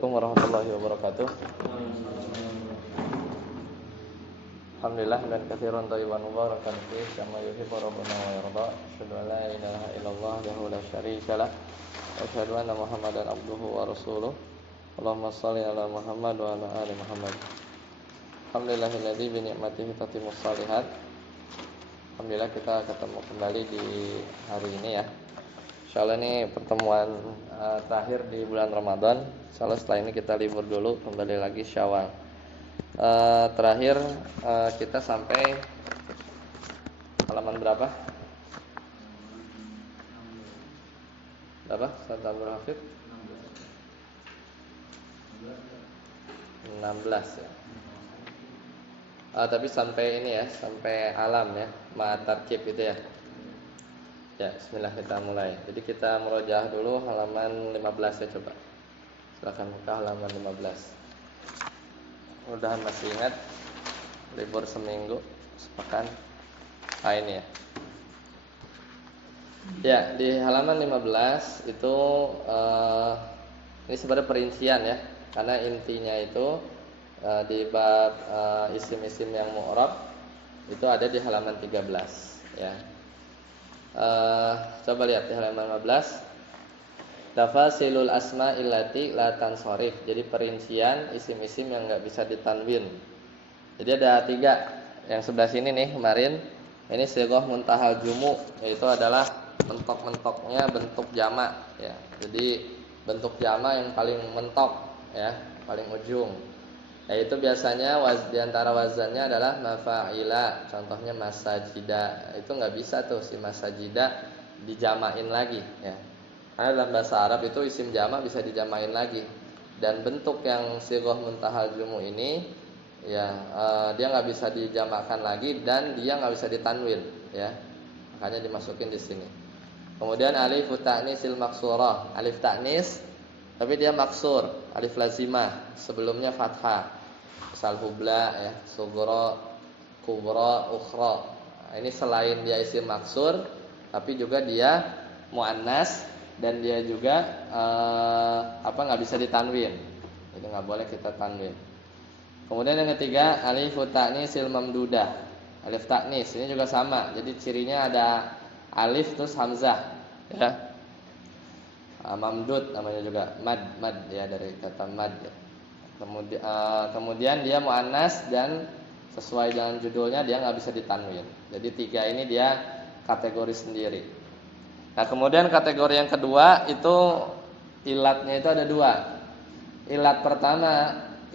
Assalamualaikum warahmatullahi wabarakatuh. Alhamdulillah dan katsiran thayyiban mubarakan fihi kama yuhibbu rabbuna wa yarda. Asyhadu an la ilaha illallah wahdahu la syarika lah. Wa asyhadu anna Muhammadan abduhu wa rasuluh. Allahumma shalli ala Muhammad wa ala ali Muhammad. Alhamdulillahilladzi bi ni'matihi tatimmus shalihat. Alhamdulillah kita ketemu kembali di hari ini ya. Insyaallah ini pertemuan terakhir di bulan Ramadan. Insyaallah setelah ini kita libur dulu, kembali lagi Syawal. Terakhir kita sampai halaman berapa? Berapa? Ustaz Abdul Hafid? 16 ya. Tapi sampai ini ya, sampai alam ya, ma'atarkib itu ya. Ya, bismillah kita mulai. Jadi kita murojaah dulu halaman 15 ya coba. Silakan buka halaman 15. Mudah-mudahan masih ingat libur seminggu, sepekan. Ini ya. Ya, di halaman 15 itu ini sebenarnya perincian ya. Karena intinya itu di bab isim-isim yang mu'rab itu ada di halaman 13 ya. Coba lihat di halaman 15. Tafasilul asma illati la tansharif. Jadi perincian isim-isim yang enggak bisa ditanwin. Jadi ada 3. Yang sebelah sini nih kemarin ini sighah muntahal jumu, yaitu adalah mentok-mentoknya bentuk jamak ya. Jadi bentuk jamak yang paling mentok ya, paling ujung. Yaitu biasanya di antara wazannya adalah mafa'ila, contohnya masajida. Itu enggak bisa tuh si masajida dijamain lagi ya. Karena dalam bahasa Arab itu isim jamak bisa dijamain lagi. Dan bentuk yang sighah muntahal jumu ini ya dia enggak bisa dijamakkan lagi dan dia enggak bisa ditanwin ya. Makanya dimasukin di sini. Kemudian alif ta'nisil maksurah. Alif ta'nis tapi dia maksur, alif lazimah, sebelumnya fathah. Misal hubla ya, sughra, kubra, ukhra. Ini selain dia isim maksur, tapi juga dia muannas dan dia juga enggak bisa ditanwin. Jadi enggak boleh kita tanwin. Kemudian yang ketiga, alif ta'nisil mamdudah. Alif ta'nis ini juga sama. Jadi cirinya ada alif terus hamzah ya. Mamdud namanya juga mad ya, dari kata mad ya. Kemudian dia muannas dan sesuai dengan judulnya dia enggak bisa ditanwin. Jadi 3 ini dia kategori sendiri. Nah, kemudian kategori yang kedua itu ilatnya itu ada 2. Ilat pertama,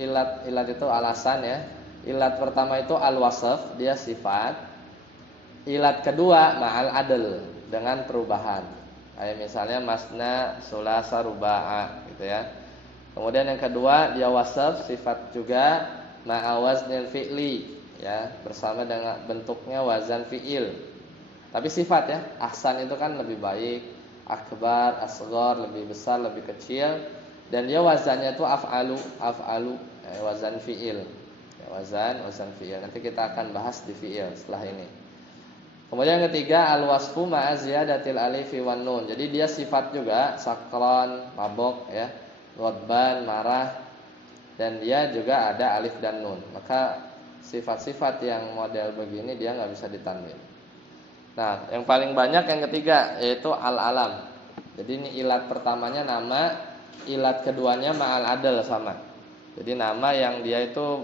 ilat itu alasan ya. Ilat pertama itu al-wasf, dia sifat. Ilat kedua ma'al adl, dengan perubahan. Kayak misalnya masna, sulasa, ruba'a gitu ya. Kemudian yang kedua dia wasf, sifat juga ma'a waznil fi'li ya, bersama dengan bentuknya wazan fi'il. Tapi sifat ya, ahsan itu kan lebih baik, akbar, asghar lebih besar, lebih kecil, dan dia wazannya itu af'alu, wazan fi'il. Ya, wazan fi'il. Nanti kita akan bahas di fi'il setelah ini. Kemudian yang ketiga al-wasfu ma'a ziyadatil alifi wan nun. Jadi dia sifat juga, sakran, mabok ya, ghadban, marah, dan dia juga ada alif dan nun. Maka sifat-sifat yang model begini dia enggak bisa ditanwin. Nah, yang paling banyak yang ketiga yaitu al-alam. Jadi ini ilat pertamanya nama, ilat keduanya ma'al adl sama. Jadi nama yang dia itu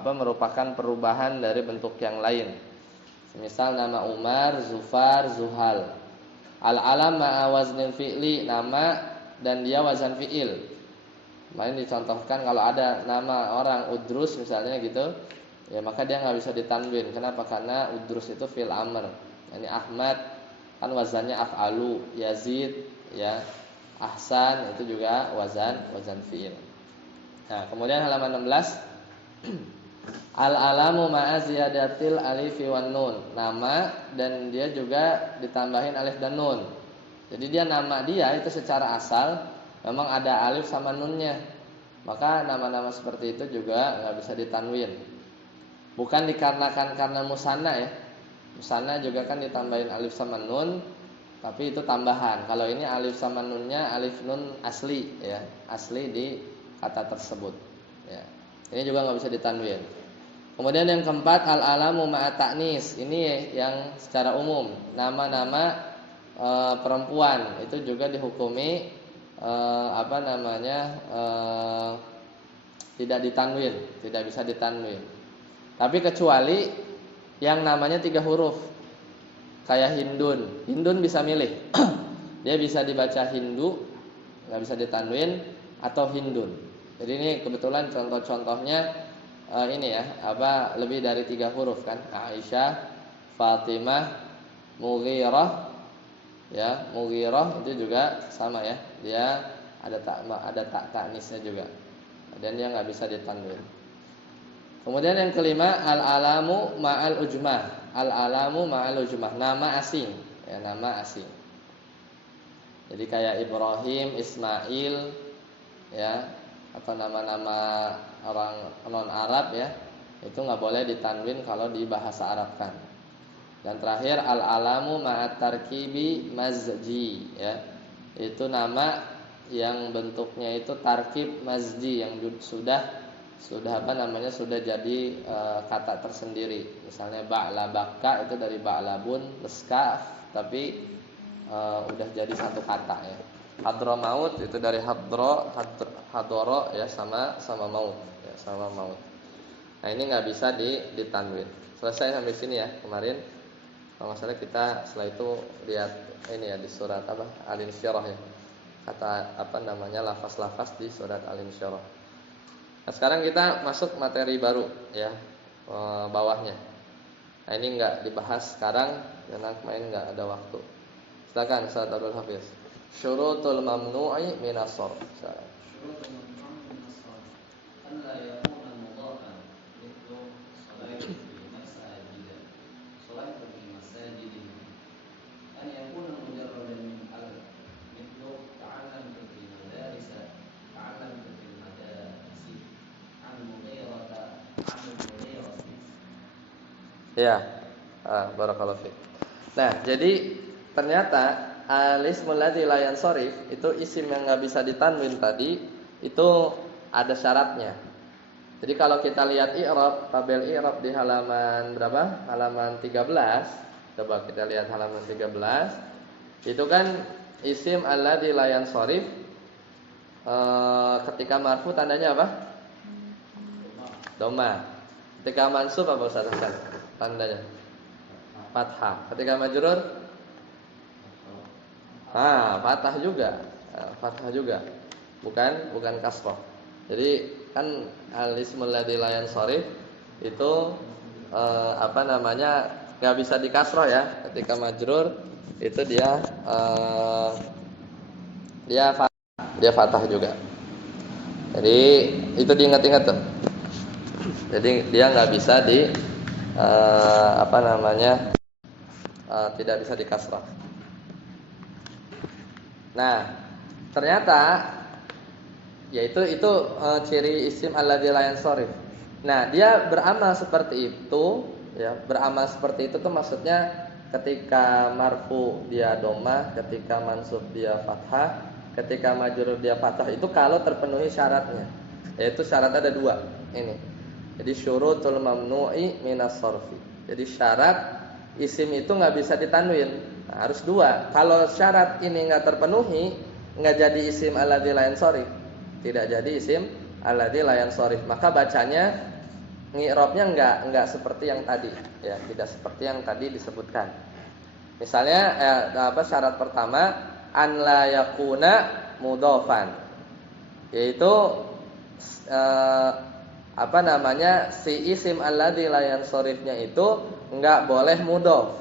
merupakan perubahan dari bentuk yang lain. Misal nama Umar, Zufar, Zuhal. Al-alam ma'a waznil fi'li, nama dan dia wazan fi'il. Main dicontohkan kalau ada nama orang Udrus misalnya gitu, ya maka dia enggak bisa ditanwin. Kenapa? Karena Udrus itu fi'il amr. Ini Ahmad kan wazannya af'alu, Yazid ya, Ahsan itu juga wazan fi'il. Nah, kemudian halaman 16 al-alamu ma'a ziyadatil alifi wan nun. Nama dan dia juga ditambahin alif dan nun. Jadi dia nama dia itu secara asal memang ada alif sama nunnya. Maka nama-nama seperti itu juga enggak bisa ditanwin. Bukan dikarenakan karena musanna ya. Musanna juga kan ditambahin alif sama nun. Tapi itu tambahan. Kalau ini alif sama nunnya alif nun asli ya, asli di kata tersebut. Ya. Ini juga nggak bisa ditanwin. Kemudian yang keempat al-alamu ma'a ta'nis. Ini yang secara umum nama-nama perempuan itu juga dihukumi tidak ditanwin, tidak bisa ditanwin. Tapi kecuali yang namanya 3 huruf. Kayak Hindun. Hindun bisa milih. Dia bisa dibaca Hindu, nggak bisa ditanwin, atau Hindun. Jadi ini kebetulan contoh-contohnya ini ya, lebih dari 3 huruf kan? Aisyah, Fatimah, Mughirah, ya, Mughirah itu juga sama ya. Dia ada tak ta'nisnya juga. Dan dia nggak bisa ditanwin. Kemudian yang kelima al-alamu ma'al ujmah. Al-alamu ma'al ujmah, nama asing, ya, nama asing. Jadi kayak Ibrahim, Ismail, ya, atau nama-nama orang non Arab ya, itu nggak boleh ditanwin kalau di bahasa Arabkan. Dan terakhir al-alamu ma'at tarkibi mazji, ya. Itu nama yang bentuknya itu tarkib mazji yang sudah sudah jadi kata tersendiri. Misalnya ba'la bakka itu dari ba'labun leskaf, tapi udah jadi satu kata ya. Hadro maut itu dari hadoro ya, sama maut ya, sama maut. Nah ini nggak bisa ditanwin. Selesai sampai sini ya kemarin. Kalau masalah kita setelah itu lihat ini ya di surat Al-Insyirah ya. Kata lafaz-lafaz di surat Al-Insyirah. Nah, sekarang kita masuk materi baru ya, bawahnya. Nah ini nggak dibahas sekarang karena kemarin nggak ada waktu. Silakan Ustaz Abdul Hafiz. Syurutul mamnu'i minas sarf. Syurutul mamnu'i minas sarf. An la yakuna mudhafan mithlu salatu fil masajid. Salatu fil masajid. An yakuna mujarradan min al mithlu ta'allamtu fil madaris, ta'allamtu fil madaris. An mughirata, an mughirati. Ya. Barakallahu fiik. Nah, jadi ternyata al-ismul ladzi la yansharif itu isim yang enggak bisa ditanwin tadi itu ada syaratnya. Jadi kalau kita lihat i'rab, tabel i'rab di halaman berapa? Halaman 13. Coba kita lihat halaman 13. Itu kan isim alladzi la yansharif ketika marfu tandanya apa? Dhamma. Ketika mansub apa Ustaz? Tandanya fathah. Ketika majrur fathah juga. Bukan kasrah. Jadi kan al-ismul ladzi la yansharif itu enggak bisa dikasrah ya. Ketika majrur itu dia fathah juga. Jadi itu diingat-ingat tuh. Jadi dia enggak bisa tidak bisa dikasrah. Nah, ternyata yaitu ciri isim alladzi la yansharif. Nah, dia beramal seperti itu, ya. Beramal seperti itu tuh maksudnya ketika marfu dia dhammah, ketika mansub dia fathah, ketika majrur dia fathah, itu kalau terpenuhi syaratnya. Yaitu syaratnya ada 2 ini. Jadi syurutul mamnu'i minas sarfi. Jadi syarat isim itu enggak bisa ditanwin. Nah, harus 2. Kalau syarat ini enggak terpenuhi, enggak jadi isim alladzi la yansharif. Tidak jadi isim alladzi la yansharif. Maka bacanya ngi'rabnya enggak seperti yang tadi, ya, tidak seperti yang tadi disebutkan. Misalnya syarat pertama an la yakuna mudhafan. Yaitu si isim alladzi la yansharifnya itu enggak boleh mudhaf.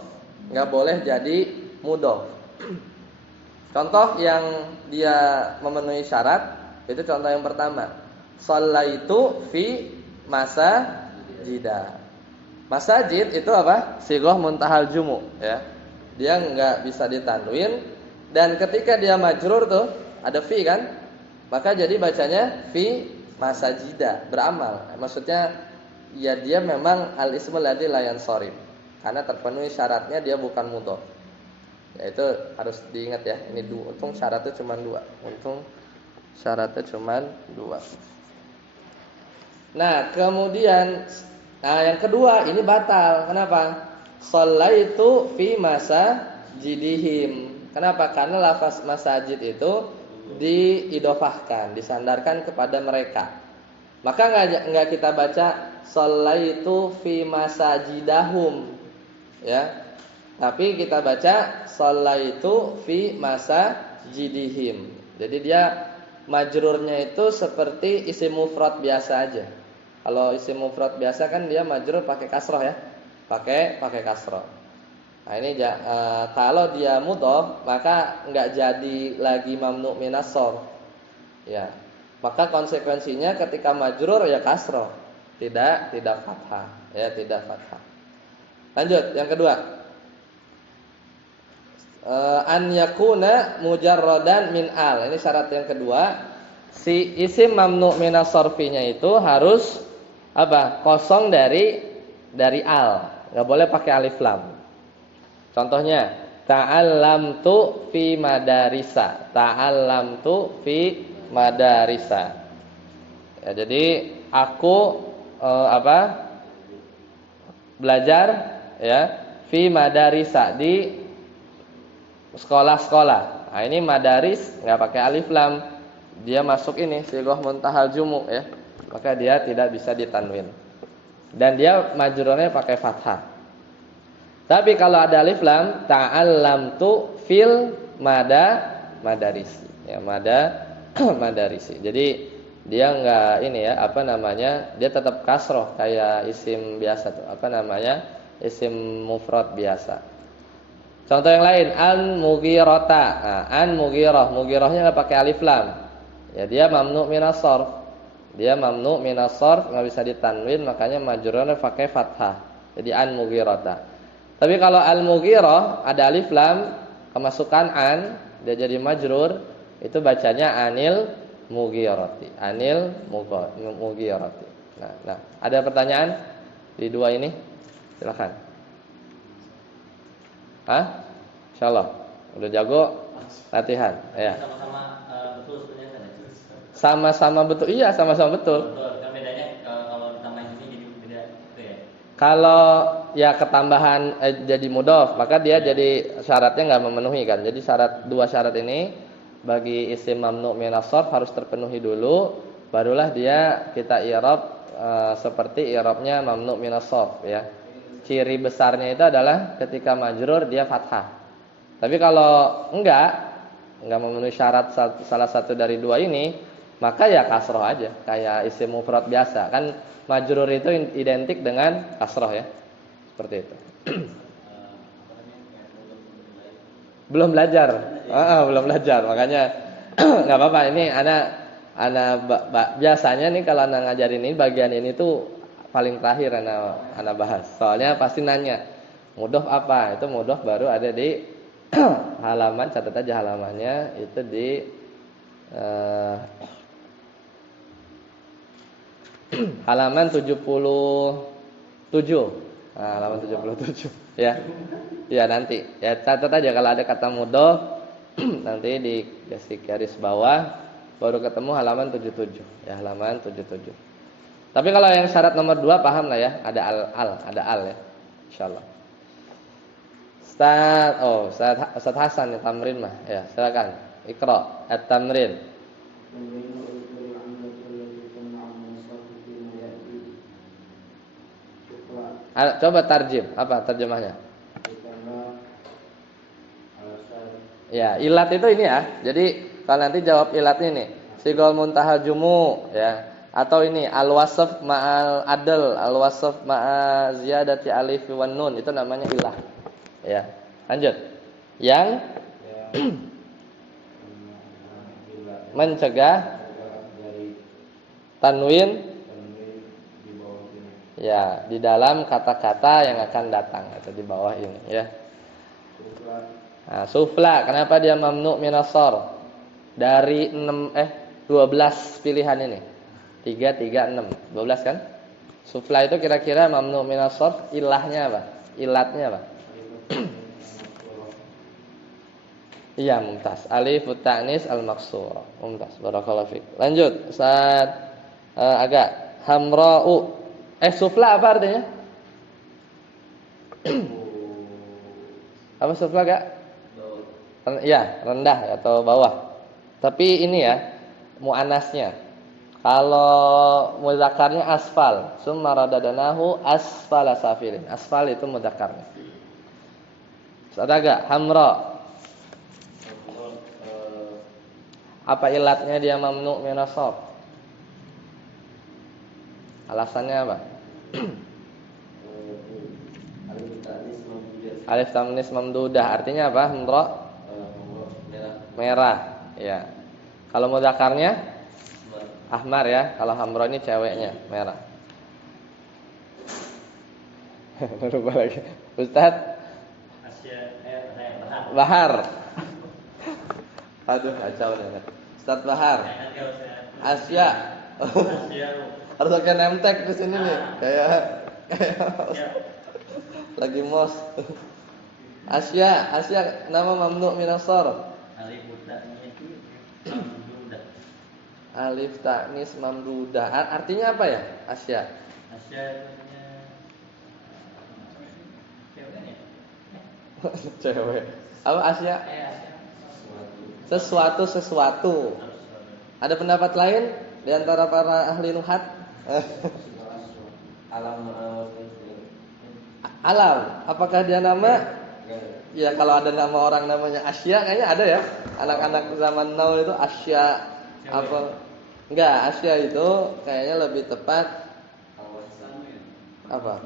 Enggak boleh jadi mudhaf. Contoh yang dia memenuhi syarat itu contoh yang pertama. Shallaitu fi masajida. Masajid itu apa? Sighah muntahal jumu, ya. Dia enggak bisa ditanwin dan ketika dia majrur tuh ada fi kan? Maka jadi bacanya fi masajida, beramal. Maksudnya ya dia memang al-ismul ladzi la yansharif. Karena terpenuhi syaratnya dia bukan mudhaf. Ya, itu harus diingat ya. Ini dua. Untung syaratnya cuma dua. Nah, kemudian yang kedua ini batal. Kenapa? Shallaitu fi masajidihim. Kenapa? Karena lafaz masajid itu diidofahkan, disandarkan kepada mereka. Maka enggak kita baca shallaitu fi masajidahum. Ya. Tapi kita baca shallaitu fi masajidihim. Jadi dia majrurnya itu seperti isim mufrad biasa aja. Kalau isim mufrad biasa kan dia majrur pakai kasroh ya. Pakai kasroh. Nah, ini kalau dia mudhof maka enggak jadi lagi mamnu minas shorf. Ya. Maka konsekuensinya ketika majrur ya kasroh, tidak fathah, ya tidak fathah. Lanjut yang kedua. An yakuna mujarradan min al. Ini syarat yang kedua. Si isim mamnu minas shorfinya itu harus apa? Kosong dari al. Enggak boleh pakai alif lam. Contohnya, ta'allamtu fi madarisa. Ta'allamtu fi madarisa. Ya, jadi aku belajar ya fi madarisa di sekolah-sekolah. Nah, ini madaris enggak pakai alif lam. Dia masuk ini sighah muntahal jumu ya. Maka dia tidak bisa ditanwin. Dan dia majrurnya pakai fathah. Tapi kalau ada alif lam, ta'allamtu fil madarisi. Ya, madarisi. Jadi dia enggak ini ya, dia tetap kasroh kayak isim biasa tuh. Isim mufrad biasa. Contoh yang lain, an-mughirata. Nah, an-mughirah, mughirahnya enggak pakai alif lam. Ya, dia mamnu minas shorf. Enggak bisa ditanwin, makanya majrurnya pakai fathah. Jadi an-mughirata. Tapi kalau al-mughirah ada alif lam, kemasukan an, dia jadi majrur, itu bacanya anil mughirati. Nah, ada pertanyaan di dua ini? Silakan. Insyaallah. Udah jago latihan, ya. Betul sebenarnya. Sama-sama betul. Iya, sama-sama betul. Kan bedanya kalau ditambahin ini jadi beda itu ya. Kalau ya ketambahan jadi mudhof, maka dia jadi syaratnya enggak memenuhi kan. Jadi dua syarat ini bagi isim mamnu minas shorf harus terpenuhi dulu, barulah dia kita i'rab seperti i'rabnya mamnu minas shorf ya. Ciri besarnya itu adalah ketika majrur dia fathah. Tapi kalau enggak memenuhi syarat salah satu dari dua ini, maka ya kasroh aja, kayak isim mufrad biasa. Kan majrur itu identik dengan kasroh ya. Seperti itu. Belum belajar. Belum belajar. Makanya enggak apa-apa, ini ana biasanya nih kalau ana ngajarin ini bagian ini tuh paling terakhir ana bahas. Soalnya pasti nanya, mudhof apa? Itu mudhof baru ada di halaman, catat aja halamannya, itu di halaman 77. Nah, halaman 77 ya. Ya nanti. Ya catat aja kalau ada kata mudhof nanti dikasih garis bawah baru ketemu halaman 77. Ya, halaman 77. Tapi kalau yang syarat nomor 2 paham lah ya, ada al ya. Insyaallah. Ustaz Hasan ya, tamrin mah. Ya, silakan. Iqra at-tamrin. Coba tarjim, apa terjemahnya? Ya, ilat itu ini ya. Jadi kalau nanti jawab ilatnya nih, sighal muntahal jumu ya. Atau ini al-wasf ma'al adl, al-wasf ma'a ziyadati alif wan nun, itu namanya ilah. Ya. Lanjut. Yang mencegah tanwin ya di dalam kata-kata yang akan datang atau di bawah ini ya. Nah, sufla, kenapa dia mamnu minas shorf? Dari 12 pilihan ini. 3, 6, 12 kan? Sufla itu kira-kira mamnu minas shorf ilahnya apa? Ilatnya apa? Iya, mumtaz. Alif ta'nis al-maqsur. Mumtaz. Barakallahu fiik. Lanjut, Ustaz. Agak hamra'u. Sufla apa artinya? Apa sufla gak? Ya, rendah atau bawah. Tapi ini ya, muannasnya. Kalau mudzakarnya asfal, summa radadnahu asfala safilin. Asfal itu mudzakarnya. Ada gak? Hamra. Apa ilatnya dia mamnu min as-sarf? Alasannya apa? Alif tamnis mamdudah. Artinya apa? Hamra? Merah. Ya. Kalau mudzakarnya ahmar ya. Kalau hamra ini ceweknya, merah. Lupa lagi. Ustaz? Bahar. Aduh, kacau nih. Ustaz Bahar. Asya. Harus pakai nemtek di sini nih. Kayak lagi mos. Asya nama mamnu min as-sarf. Alif ta'nis mamdudah. Artinya apa ya? Asya. Asya artinya Cewek. Apa Asya? Sesuatu. Ada pendapat lain di antara para ahli nuhat? Alam. Apakah dia nama? Ya kalau ada nama orang namanya Asya kayaknya ada ya. Anak-anak zaman now itu Asya apa? Enggak, Asya itu kayaknya lebih tepat apa?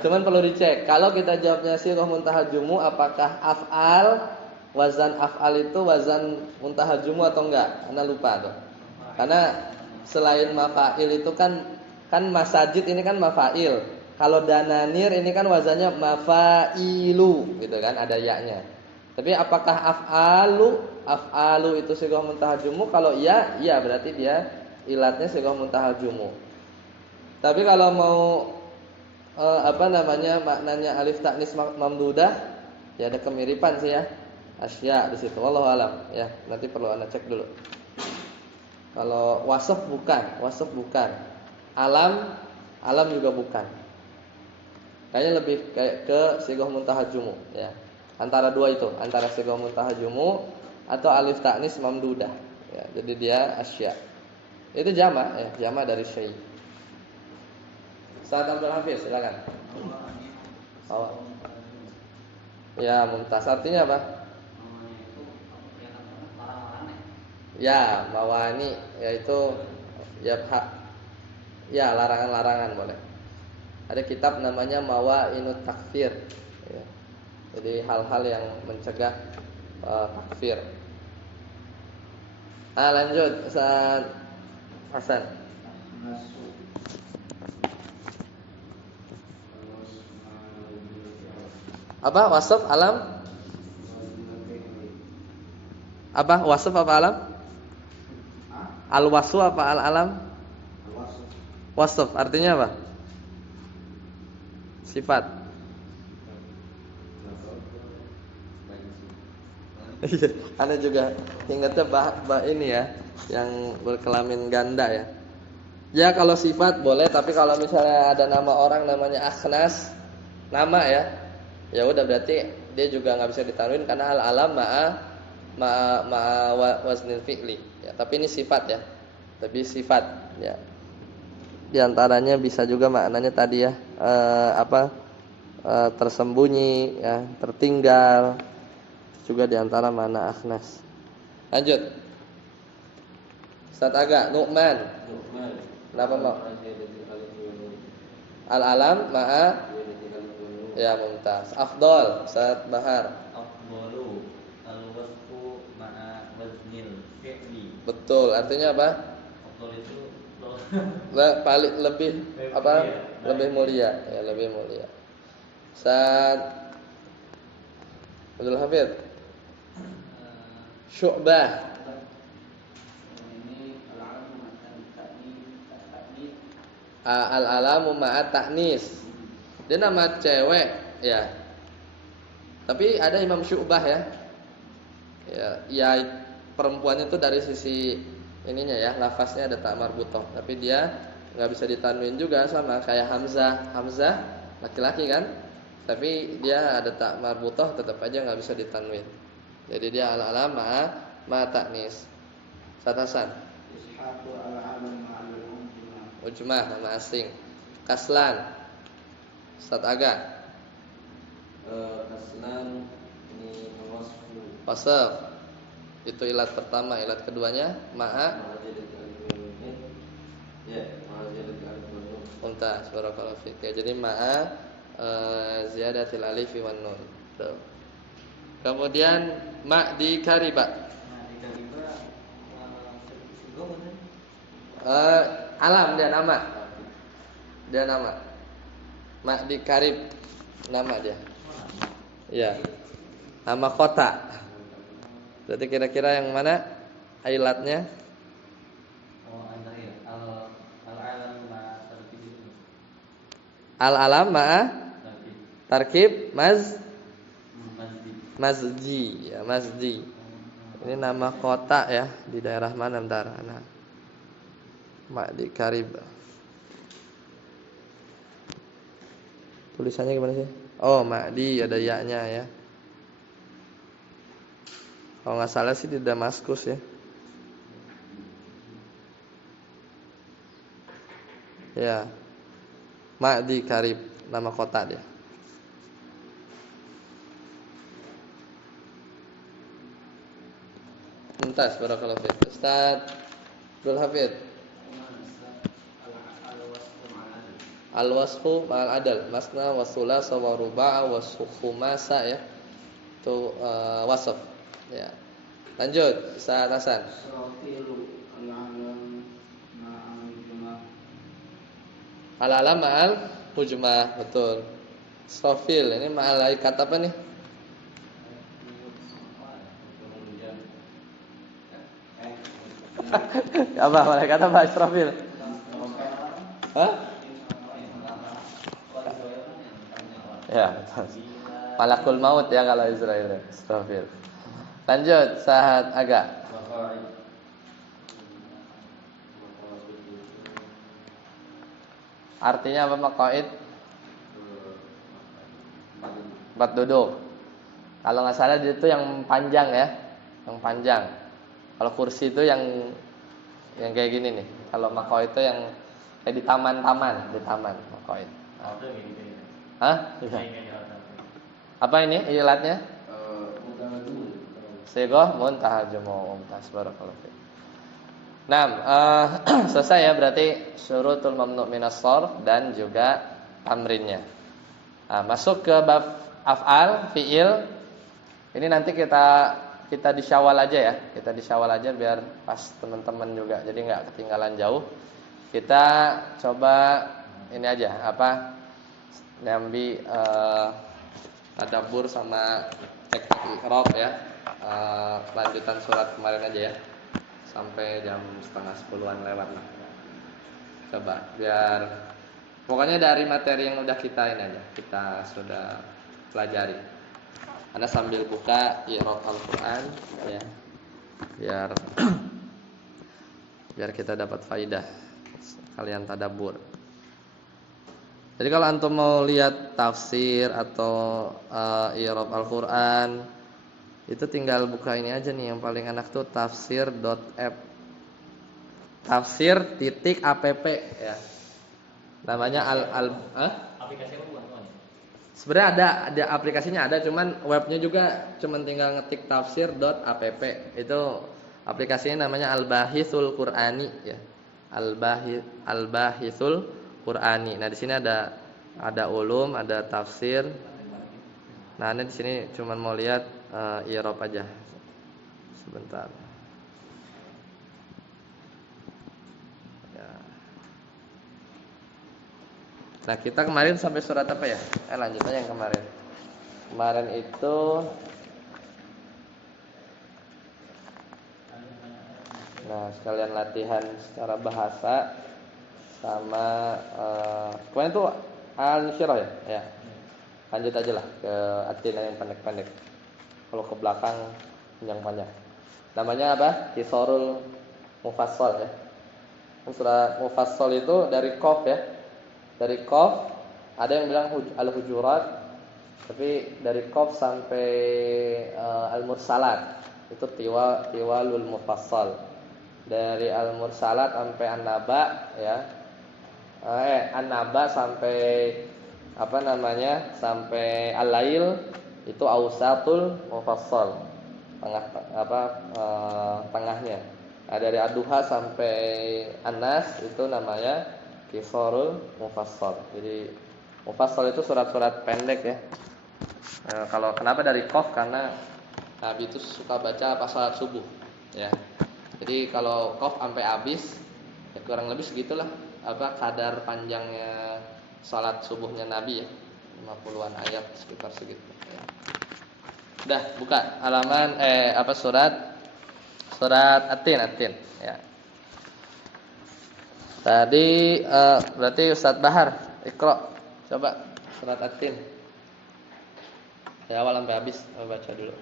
Cuman perlu dicek. Kalau kita jawabnya sirah muntahal jumu, apakah af'al, wazan af'al itu wazan muntahal jumu atau enggak? Anda lupa tuh. Karena selain mafa'il itu kan masajid ini kan mafa'il. Kalau dananir ini kan wazannya mafa'ilu, gitu kan? Ada ya-nya. Tapi apakah af'alu itu sirah muntahal jumu? Kalau iya berarti dia ilatnya sirah muntahal jumu. Tapi kalau mau maknanya alif ta'nis mamdudah, ya ada kemiripan sih ya. Asya di situ. Wallahu alam ya. Nanti perlu Anda cek dulu. Kalau wasf bukan. Alam juga bukan. Kayaknya lebih kayak ke sighah muntahal jumu ya. Antara dua itu, antara sighah muntahal jumu atau alif ta'nis mamdudah ya. Jadi dia asya. Itu jamak ya, jamak dari syai'. Ustaz Abdul Hafiz, silakan. Oh. Ya, mumtaz artinya apa? Ya, mawani yaitu ya larangan-larangan boleh. Ada kitab namanya Mawa'inut Takfir ya. Jadi hal-hal yang mencegah takfir. Lanjut Ustaz Hasan. Apa wasf alam? Apa wasf apa alam? Al-wasfu apa al-alam? Wasf artinya apa? Sifat. Iya, Anda juga ingatnya bah ini ya, yang berkelamin ganda ya. Ya kalau sifat boleh, tapi kalau misalnya ada nama orang namanya Akhnas, nama ya. Ya udah berarti dia juga nggak bisa ditanwin karena al-alam ma'a waznil fi'li. Ya, tapi ini sifat ya. Tapi sifat ya. Di antaranya bisa juga maknanya tadi ya, tersembunyi ya, tertinggal. Juga di antara makna akhnas. Lanjut. Ustaz Aga, Nu'man. Kenapa mau? Al-alam ma'a ya mumtaz. Afdal, Ustaz Bahar. Afdalu al-wasfu ma'a waznil fi'li. Betul, artinya apa? Afdal itu Paling lebih apa? Lebih mulia, ya lebih mulia. Ustaz Abdul Hafid. Syu'bah. Al-alamu ma'a ta'nis. Dia nama cewek ya. Tapi ada Imam Syu'bah ya. Ya perempuannya itu dari sisi ininya ya, lafaznya ada tak marbutoh, tapi dia nggak bisa ditanwin juga sama kayak Hamzah. Hamzah laki-laki kan, tapi dia ada tak marbutoh, tetap aja nggak bisa ditanwin. Jadi dia ala-ala ma taknis. Satasan. Ishaqu al-alam ma'al Ujmah nama asing. Kaslan. Ustaz Aga. Kaslan ini wasfu. Wasaf. Itu ilat pertama, ilat keduanya ma'a Ya, ma'aziyatil alif wan nun. Mumtaz, barakallahu fik. Ya, jadi ma'a ziyadatil alif wan nun. Tuh. Kemudian ma di kariba. Nah, di kaliba sebuah bener. Alam dia nama. Dia nama. Ma di karib nama dia. Ya. Nama kota. Berarti kira-kira yang mana ilatnya? Oh, antara ya. Al-alam ma tarkib itu. Al-alam ma'a Tarkib. tarkib Masjid. mazji ya, mazji. Ini nama kota ya, di daerah mana bentar. Nah. Ma'di Karib. Tulisannya gimana sih? Oh, Ma'di ada ya-nya ya. Kalau nggak salah sih di Damaskus ya. Ya. Ma'di Karib, nama kota dia. Mumtaz, barakallahu fiik. Ustaz Abdul Hafid. Al-wasfu ma'al adal, masna wa sulasa wa ruba'a wa khumasa ya. Itu wasaf. Ya. Lanjut, Ustaz Hasan. Sarafilu al-alam ma'al jumah. Al-alam ma'al hujmah, betul. Sofil, ini ma'al kata apa nih? Apa malaikat apa Israfil? Hah? Ya, malakul maut ya kalau Israel. Israfil. Lanjut, sahat agak. Artinya apa maqaid? Tempat duduk. Kalau nggak salah itu yang panjang ya, yang panjang. Kalau kursi itu yang kayak gini nih. Kalau maqaid itu yang kayak di taman-taman, di taman maqaid. Auto gitu ya. Hah? Kayak auto. Apa ini ilatnya? Mutahadun. Sighah muntahal jumu'ah mumtaz barakallahu fiik. Nah, selesai ya berarti syurutul mamnu' minas sharf dan juga tamrinnya. Nah, masuk ke bab af'al, fi'il. Ini nanti kita di syawal aja ya. Kita di syawal aja biar pas teman-teman juga. Jadi enggak ketinggalan jauh. Kita coba ini aja apa? Nyambi tadabbur sama cek i'rab ya. Lanjutan surat kemarin aja ya. Sampai jam 9:30-an lewat lah. Coba biar pokoknya dari materi yang udah kita ini aja, kita sudah pelajari. Anda sambil buka i'rab Al-Qur'an ya. Biar kita dapat faidah kalian tadabbur. Jadi kalau antum mau lihat tafsir atau i'rab Al-Qur'an itu tinggal buka ini aja nih, yang paling enak tuh tafsir.app. Tafsir.app ya. Namanya Aplikasi apa bukan? Sebenarnya ada aplikasinya ada, cuman webnya juga cuman tinggal ngetik tafsir.app. Itu aplikasinya namanya Al-Bahithul Qur'ani ya. Al-Bahithul Qur'ani. Nah, di sini ada ulum, ada tafsir. Nah, ini di sini cuman mau lihat i'rab aja. Sebentar. Ya. Nah, kita kemarin sampai surat apa ya? Lanjut aja yang kemarin. Kemarin itu sekalian latihan secara bahasa sama kemarin itu Al-Insyirah ya? Ya. Lanjut aja lah ke atin yang pendek-pendek. Kalau ke belakang panjang-panjang. Namanya apa? Qisarul mufassal ya. Surat mufassal itu dari qaf ya. Dari qaf ada yang bilang al-hujurat, tapi dari qaf sampai al-mursalat itu tiwalul mufassal. Dari al-mursalat sampai an-naba ya. An-naba sampai apa namanya? Sampai al-lail itu ausatul mufassal. Tengahnya. Nah, dari ad-duha sampai an-nas itu namanya qisarul mufassal. Jadi mufassal itu surat-surat pendek ya. Kalau kenapa dari qaf, karena Nabi itu suka baca pas salat subuh ya. Jadi kalau qaf sampai habis ya kurang lebih segitulah kadar panjangnya salat subuhnya Nabi ya. 50-an ayat sekitar segitu ya. Udah buka halaman surat At-Tin ya. Tadi berarti Ustaz Bahar Iqra, coba surat At-Tin. Ya awal sampai habis baca dulu.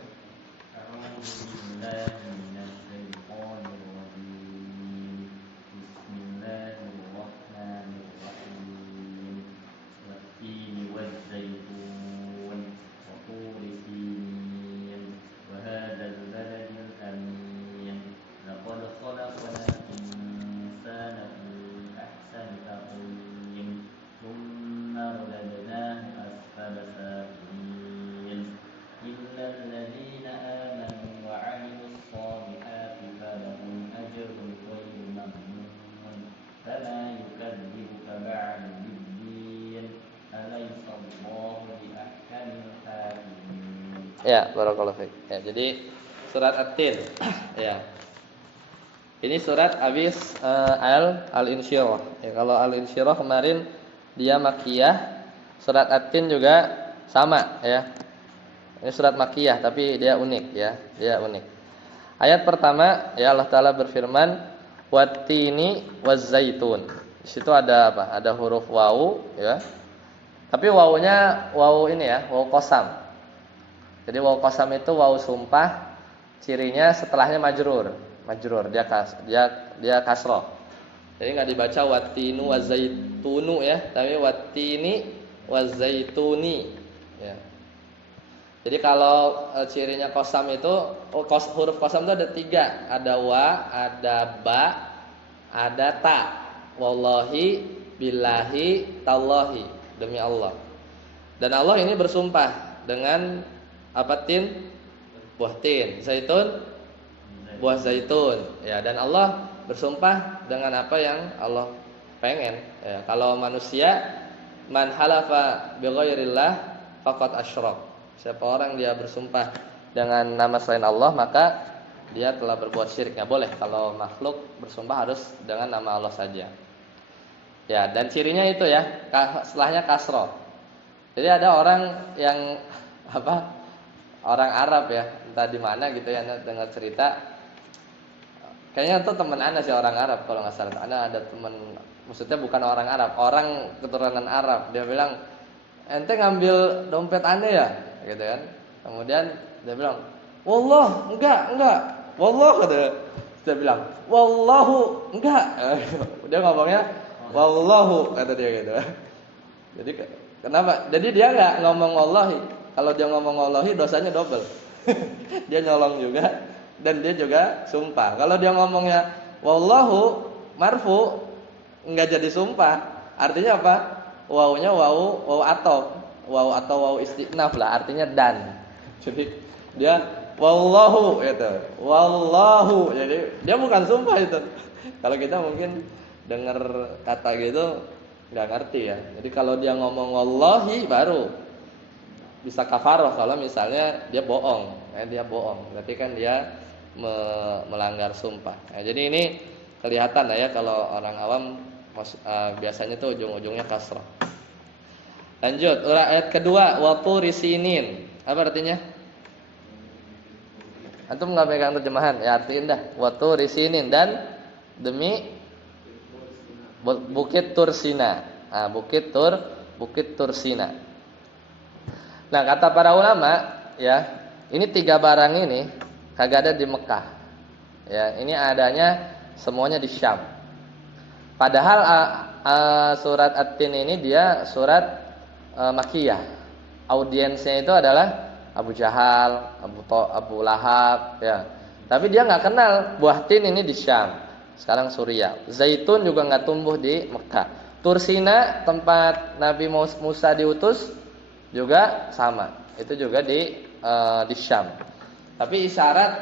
Ya, barakallahu fiik. Ya, jadi surat At-Tin. Ya. Ini surat habis Al-Insyirah. Ya, kalau Al-Insyirah kemarin dia Makkiyah, surat At-Tin juga sama ya. Ini surat Makkiyah tapi dia unik ya, dia unik. Ayat pertama ya Allah Taala berfirman, "Wat-tini waz-zaitun." Di situ ada apa? Ada huruf wawu ya. Tapi wawunya wawu ini ya, wawu qasam. Jadi wawu qasam itu wawu sumpah, cirinya setelahnya majrur, dia kasroh. Jadi enggak dibaca watinu wazaitunu ya, tapi watini wazaituni ya. Jadi kalau cirinya qasam itu huruf qasam itu ada 3, ada wa, ada ba, ada ta. Wallahi, billahi, tallahi, demi Allah. Dan Allah ini bersumpah dengan apa tin? Buah tin. Zaitun? Buah zaitun. Ya, dan Allah bersumpah dengan apa yang Allah pengen. Ya, kalau manusia man halafa bi ghairillah faqad asyrak. Siapa orang dia bersumpah dengan nama selain Allah, maka dia telah berbuat syirik. Enggak boleh kalau makhluk bersumpah harus dengan nama Allah saja. Ya, dan cirinya itu ya, setelahnya kasroh. Jadi ada orang yang orang Arab ya, entah di mana gitu ya, dengar cerita. Kayaknya itu teman Anda sih orang Arab kalau nggak salah. Anda ada teman, maksudnya bukan orang Arab, orang keturunan Arab. Dia bilang, ente ngambil dompet Anda ya, gitu kan. Kemudian dia bilang, wallah, enggak, wallah kata dia bilang, wallahu, enggak. Dia ngomongnya wallahu kata dia gitu. Jadi kenapa? Jadi dia nggak ngomong wallahi. Kalau dia ngomong wallahi dosanya double. Dia nyolong juga dan dia juga sumpah. Kalau dia ngomongnya wallahu marfu enggak jadi sumpah. Artinya apa? Wawunya wawu atau wawu istinaf lah, artinya dan. Jadi dia wallahu gitu. Wallahu. Jadi dia bukan sumpah itu. Kalau kita mungkin dengar kata gitu enggak ngerti ya. Jadi kalau dia ngomong wallahi baru bisa kafaroh kalau misalnya dia bohong. Dia bohong. Berarti kan dia melanggar sumpah. Jadi ini kelihatan lah ya kalau orang awam biasanya tuh ujung-ujungnya kasrah. Lanjut, ayat kedua, wa turi sinin. Apa artinya? Antum enggak pegang terjemahan, ya artiin dah. Wa turi sinin, dan demi Bukit Tursina. Bukit Tursina. Nah, kata para ulama, ya, ini 3 barang ini kagak ada di Mekah. Ya, ini adanya semuanya di Syam. Padahal surat At-Tin ini dia surat Makkiyah. Audiensnya itu adalah Abu Jahal, Abu Lahab, ya. Tapi dia nggak kenal buah tin ini di Syam. Sekarang Suriah. Zaitun juga nggak tumbuh di Mekah. Tursina tempat Nabi Musa diutus juga sama. Itu juga di Syam. Tapi isyarat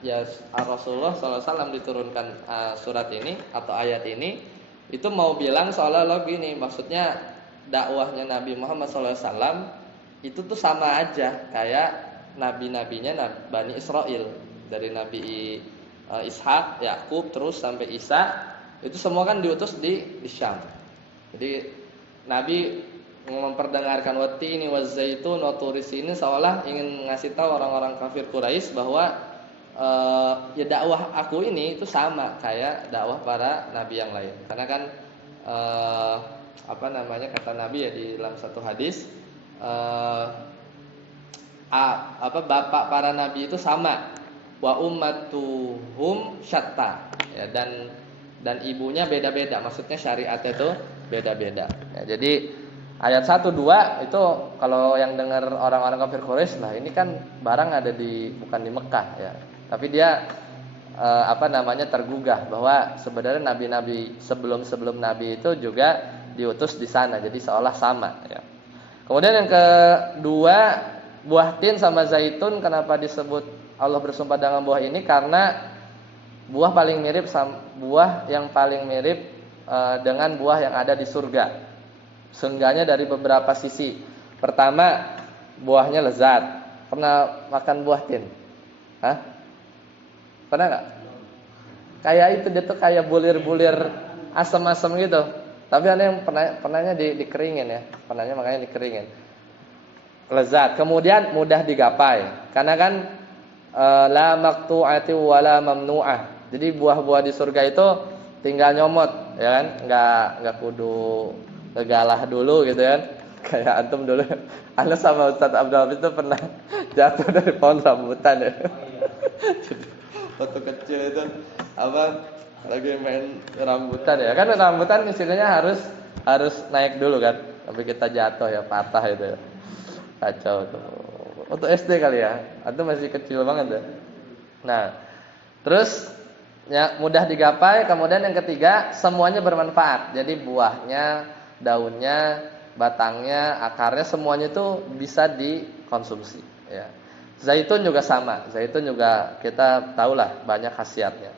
ya Rasulullah SAW diturunkan surat ini atau ayat ini itu mau bilang seolah-olah gini, maksudnya dakwahnya Nabi Muhammad SAW itu tuh sama aja kayak nabi-nabinya Bani Israel, dari Nabi Ishak, Yakub terus sampai Isa, itu semua kan diutus di Syam. Jadi Nabi memperdengarkan watini wazaitun wa turis ini seolah ingin ngasih tahu orang-orang kafir Quraisy bahwa ya dakwah aku ini itu sama kayak dakwah para nabi yang lain. Karena kan kata Nabi ya di dalam satu hadis, bapak para nabi itu sama, wa ummatuhum syatta, ya, dan ibunya beda-beda, maksudnya syariatnya itu beda-beda. Ya, jadi ayat 1 2 itu kalau yang dengar orang-orang kafir Quraisy, lah ini kan barang ada bukan di Mekah ya. Tapi dia tergugah bahwa sebenarnya nabi-nabi sebelum nabi itu juga diutus di sana. Jadi seolah sama ya. Kemudian yang kedua, buah tin sama zaitun, kenapa disebut Allah bersumpah dengan buah ini? Karena buah yang paling mirip dengan buah yang ada di surga. Surganya dari beberapa sisi. Pertama, buahnya lezat. Pernah makan buah tin? Hah? Pernah nggak? Kayak itu, dia tuh kayak bulir-bulir asam-asam gitu. Tapi ada yang pernahnya dikeringin ya. Pernahnya makanya dikeringin. Lezat. Kemudian mudah digapai. Karena kan la maqtu'ati wa la mamnu'ah. Jadi buah-buah di surga itu tinggal nyomot, ya kan? Enggak kudu ngegalah dulu gitu kan. Kayak antum dulu. Ana sama Ustaz Abdul Hafiz itu pernah jatuh dari pohon rambutan ya. Waktu kecil itu lagi main rambutan ya. Kan rambutan istilahnya harus naik dulu kan. Sampai kita jatuh ya, patah itu ya. Kacau tuh. Untuk SD kali ya. Antum masih kecil banget ya. Nah, terus ya mudah digapai. Kemudian yang ketiga, semuanya bermanfaat. Jadi buahnya, daunnya, batangnya, akarnya, semuanya itu bisa dikonsumsi ya. Zaitun juga sama. Zaitun juga kita tahulah banyak khasiatnya.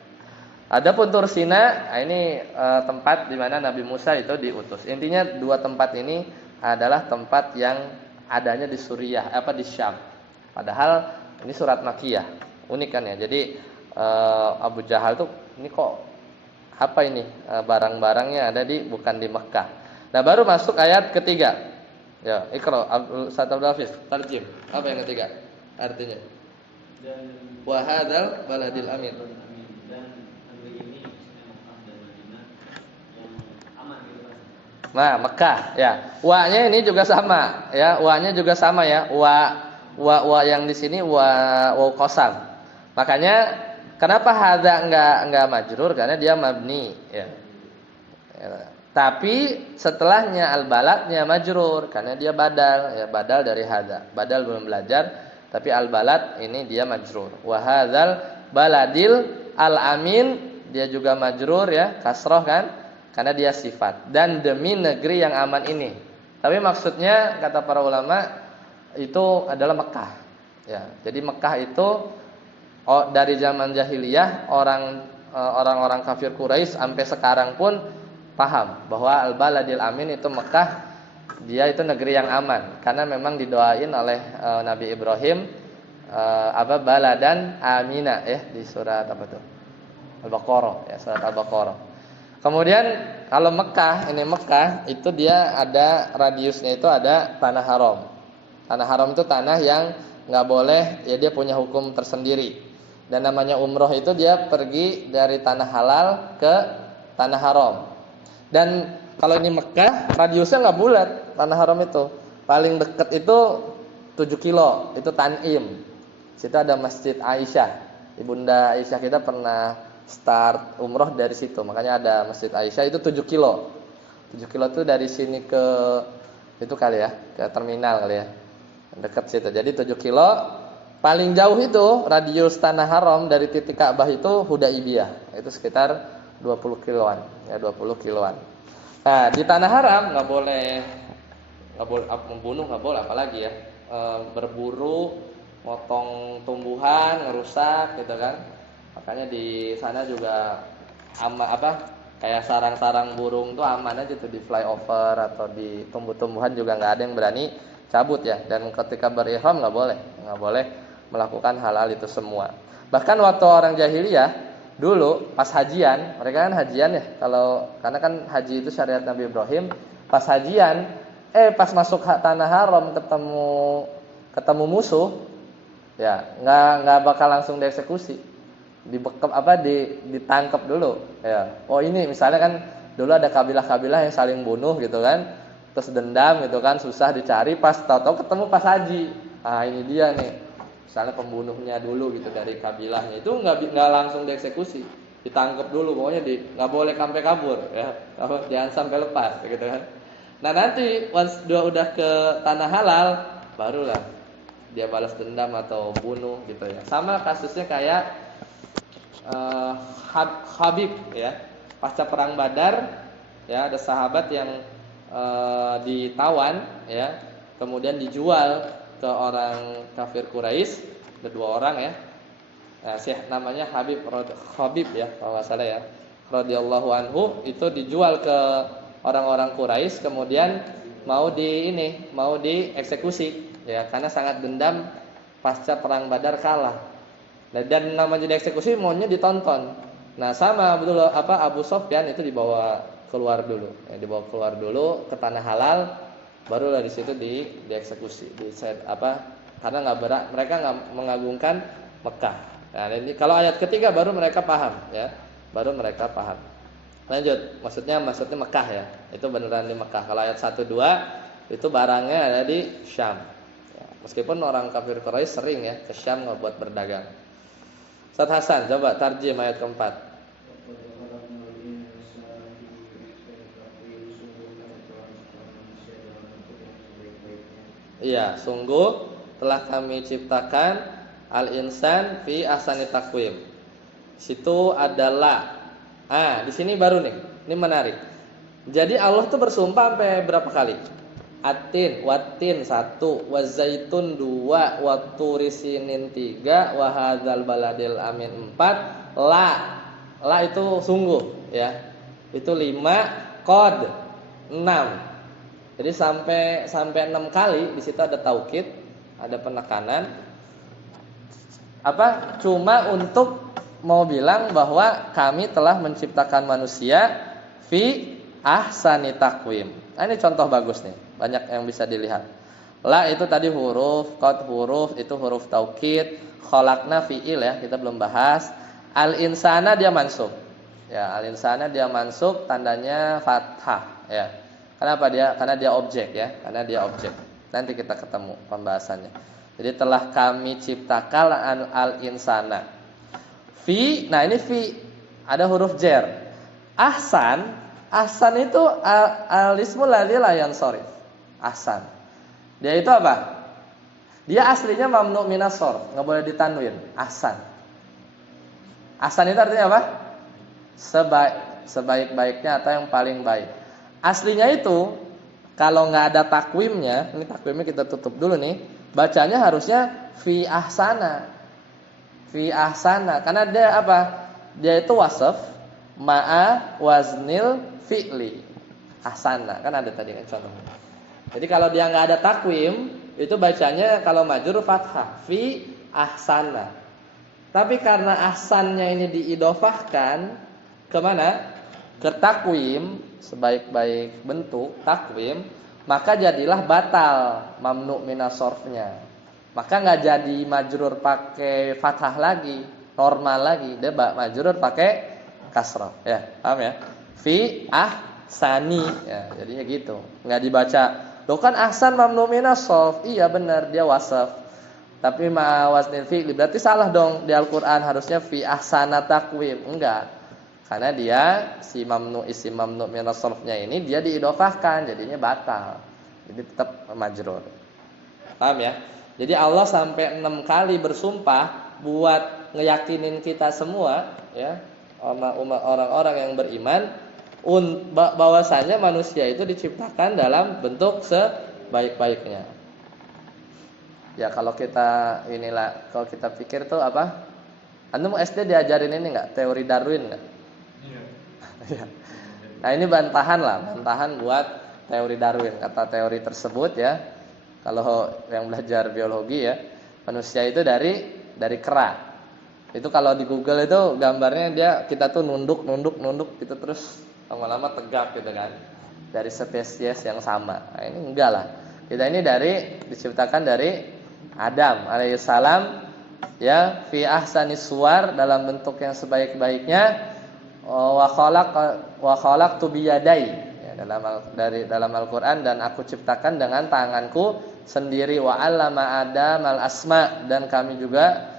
Adapun Tursina, ini tempat di mana Nabi Musa itu diutus. Intinya 2 tempat ini adalah tempat yang adanya di Suriah, di Syam. Padahal ini surat Makkiyah. Unik kan ya. Jadi Abu Jahal tuh ini kok apa ini? Barang-barangnya ada bukan di Mekah. Nah, baru masuk ayat ketiga. Ya, Iqra Ustaz Abdul Hafiz, tarjim. Apa yang ketiga? Artinya wa hadzal baladil amin. Dan negeri ini Mekah dan Madinah yang aman gitu kan. Nah, Mekah ya. Wa-nya ini juga sama ya. Wa-nya juga sama ya. Wa yang di sini wa qasam. Makanya kenapa hadza enggak majrur? Karena dia mabni ya. Tapi setelahnya al-baladnya majrur karena dia badal ya, badal dari hadza. Badal belum belajar, tapi al-balad ini dia majrur. Wa hadzal baladil al-amin, dia juga majrur ya, kasroh kan? Karena dia sifat. Dan demi negeri yang aman ini. Tapi maksudnya kata para ulama itu adalah Mekah. Ya, jadi Mekah itu dari zaman jahiliyah orang-orang kafir Quraisy sampai sekarang pun paham bahwa al-baladil amin itu Mekah, dia itu negeri yang aman karena memang didoain oleh Nabi Ibrahim baladan amina ya di surat apa tuh? Al-Baqarah ya, surat Al-Baqarah. Kemudian kalau Mekah itu dia ada radiusnya, itu ada tanah haram. Tanah haram itu tanah yang enggak boleh ya, dia punya hukum tersendiri. Dan namanya umroh itu dia pergi dari tanah halal ke tanah haram. Dan kalau ini Mekah, radiusnya nggak bulat, tanah haram itu paling dekat itu 7 kilo itu Tanim. Situ ada Masjid Aisyah. Ibunda Aisyah kita pernah start umroh dari situ. Makanya ada Masjid Aisyah itu 7 kilo. 7 kilo itu dari sini ke itu kali ya, ke terminal kali ya. Dekat situ. Jadi 7 kilo. Paling jauh itu radius tanah haram dari titik Ka'bah itu Hudaibiyah. Itu sekitar 20 kiloan, ya 20 kiloan. Nah, di tanah haram nggak boleh membunuh, nggak boleh apalagi ya. Berburu, motong tumbuhan, ngerusak gitu kan. Makanya di sana juga kayak sarang-sarang burung tuh aman aja tuh di flyover atau di tumbuh-tumbuhan juga nggak ada yang berani cabut ya. Dan ketika berihram nggak boleh melakukan hal-hal itu semua. Bahkan waktu orang jahiliyah dulu pas hajian, mereka kan hajian ya. Karena kan haji itu syariat Nabi Ibrahim, pas hajian pas masuk tanah haram ketemu musuh, ya nggak bakal langsung dieksekusi, ditangkap dulu. Ya, oh ini misalnya kan dulu ada kabilah-kabilah yang saling bunuh gitu kan, terus dendam gitu kan, susah dicari, pas tahu-tahu ketemu pas haji. Ah ini dia nih, misalnya pembunuhnya dulu gitu dari kabilahnya, itu nggak langsung dieksekusi, ditangkap dulu, pokoknya nggak boleh sampai kabur, ya, jangan sampai lepas gitu kan. Nah nanti once udah ke tanah halal, barulah dia balas dendam atau bunuh gitu ya. Sama kasusnya kayak Habib ya, pasca perang Badar ya, ada sahabat yang ditawan ya, kemudian dijual ke orang kafir Quraisy, ada 2 orang ya. Nah, namanya Habib ya kalau nggak salah ya, radhiyallahu anhu, itu dijual ke orang-orang Quraisy, kemudian mau dieksekusi ya, karena sangat dendam pasca perang Badar kalah. Dan namanya dieksekusi maunya ditonton. Nah, sama betul Abu Sofyan itu dibawa keluar dulu. Ya, dibawa keluar dulu ke tanah halal, barulah di situ dieksekusi. Karena mereka nggak mengagungkan Mekah. Nah, ini kalau ayat ketiga baru mereka paham ya. Baru mereka paham. Lanjut, maksudnya Mekah ya. Itu beneran di Mekah. Kalau ayat 1 2 itu barangnya ada di Syam. Ya, meskipun orang kafir Quraisy sering ya ke Syam buat berdagang. Ustaz Hasan, coba tarjim ayat keempat. Iya, sungguh telah kami ciptakan al-insan fi ahsani taqwim. Situ adalah di sini baru nih. Ini menarik. Jadi Allah tuh bersumpah sampai berapa kali? Atin, watin 1, wazaitun 2, waturi sinin 3, wahadzal baladil amin 4, la itu sungguh ya. Itu 5, qad 6. Jadi sampai 6 kali di situ ada taukid, ada penekanan. Cuma untuk mau bilang bahwa kami telah menciptakan manusia fi ahsani taqwim. Nah, ini contoh bagus nih, banyak yang bisa dilihat. La itu tadi huruf, qad huruf, itu huruf taukid, khalaqna fi'il ya, kita belum bahas. Al insana dia mansub. Ya, al insana dia mansub, tandanya fathah ya. Kenapa dia? Karena dia objek ya, karena dia objek. Nanti kita ketemu pembahasannya. Jadi telah kami ciptakan al insana. Fi, nah ini fi ada huruf jar. Ahsan itu al-ismul ladzi la yansharif. Ahsan. Dia itu apa? Dia aslinya mamnu minas sharf, enggak boleh ditanwin. Ahsan. Ahsan itu artinya apa? Sebaik-baiknya atau yang paling baik. Aslinya itu kalau enggak ada takwimnya, ini takwimnya kita tutup dulu nih. Bacanya harusnya fi ahsana. Fi ahsana, karena dia apa? Dia itu wasaf ma'a waznil fi'li. Ahsana, kan ada tadi kan contohnya. Jadi kalau dia enggak ada takwim, itu bacanya kalau majrur fathah, fi ahsana. Tapi karena ahsannya ini diidofahkan ke mana? Ke takwim, sebaik-baik bentuk takwim, maka jadilah batal mamnu minas sharfnya. Maka nggak jadi majrur pakai fathah lagi, normal lagi, dia majrur pakai kasrah. Ya, paham ya? Fi ahsani ya, jadinya gitu. Nggak dibaca Tuh kan ahsan mamnu minas sarf. Iya benar, dia wasaf. Tapi ma waznil fi'li berarti salah dong di Al-Qur'an, harusnya fi ahsana taqwim. Enggak. Karena dia si mamnu isim mamnu minas sarfnya ini dia diidhofahkan, jadinya batal. Jadi tetap majrur. Paham ya? Jadi Allah sampai 6 kali bersumpah buat ngeyakinin kita semua ya, orang-orang yang beriman bahwasanya manusia itu diciptakan dalam bentuk sebaik-baiknya. Ya kalau kita kalau kita pikir tuh apa? Antum SD diajarin ini enggak? Teori Darwin enggak? Iya. Nah, ini bantahan buat teori Darwin. Kata teori tersebut ya, kalau yang belajar biologi ya, manusia itu dari kera. Itu kalau di Google itu gambarnya kita tuh nunduk gitu terus lama-lama tegak gitu kan. Dari spesies yang sama. Nah, ini enggak lah. Kita ini diciptakan dari Adam alaihissalam ya, fi ahsanis suwar, dalam bentuk yang sebaik-baiknya, wa khalaqtu biyadai ya, dalam Al-Qur'an, dan aku ciptakan dengan tanganku sendiri, wa 'allama Adam al-asma, dan kami juga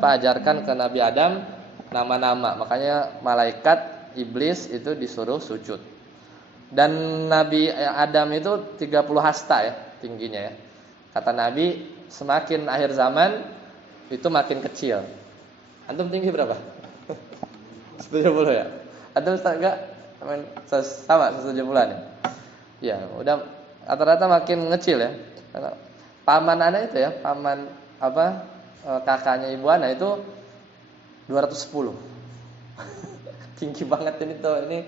ajarkan ke Nabi Adam nama-nama. Makanya malaikat iblis itu disuruh sujud. Dan Nabi Adam itu 30 hasta ya tingginya ya. Kata Nabi, semakin akhir zaman itu makin kecil. Antum tinggi berapa? 70 ya? Antum enggak? Sama 70-an ya? Ya, udah rata-rata makin ngecil ya. Karena paman anak itu ya, kakaknya ibu anak itu 210. Tinggi banget ini tuh, ini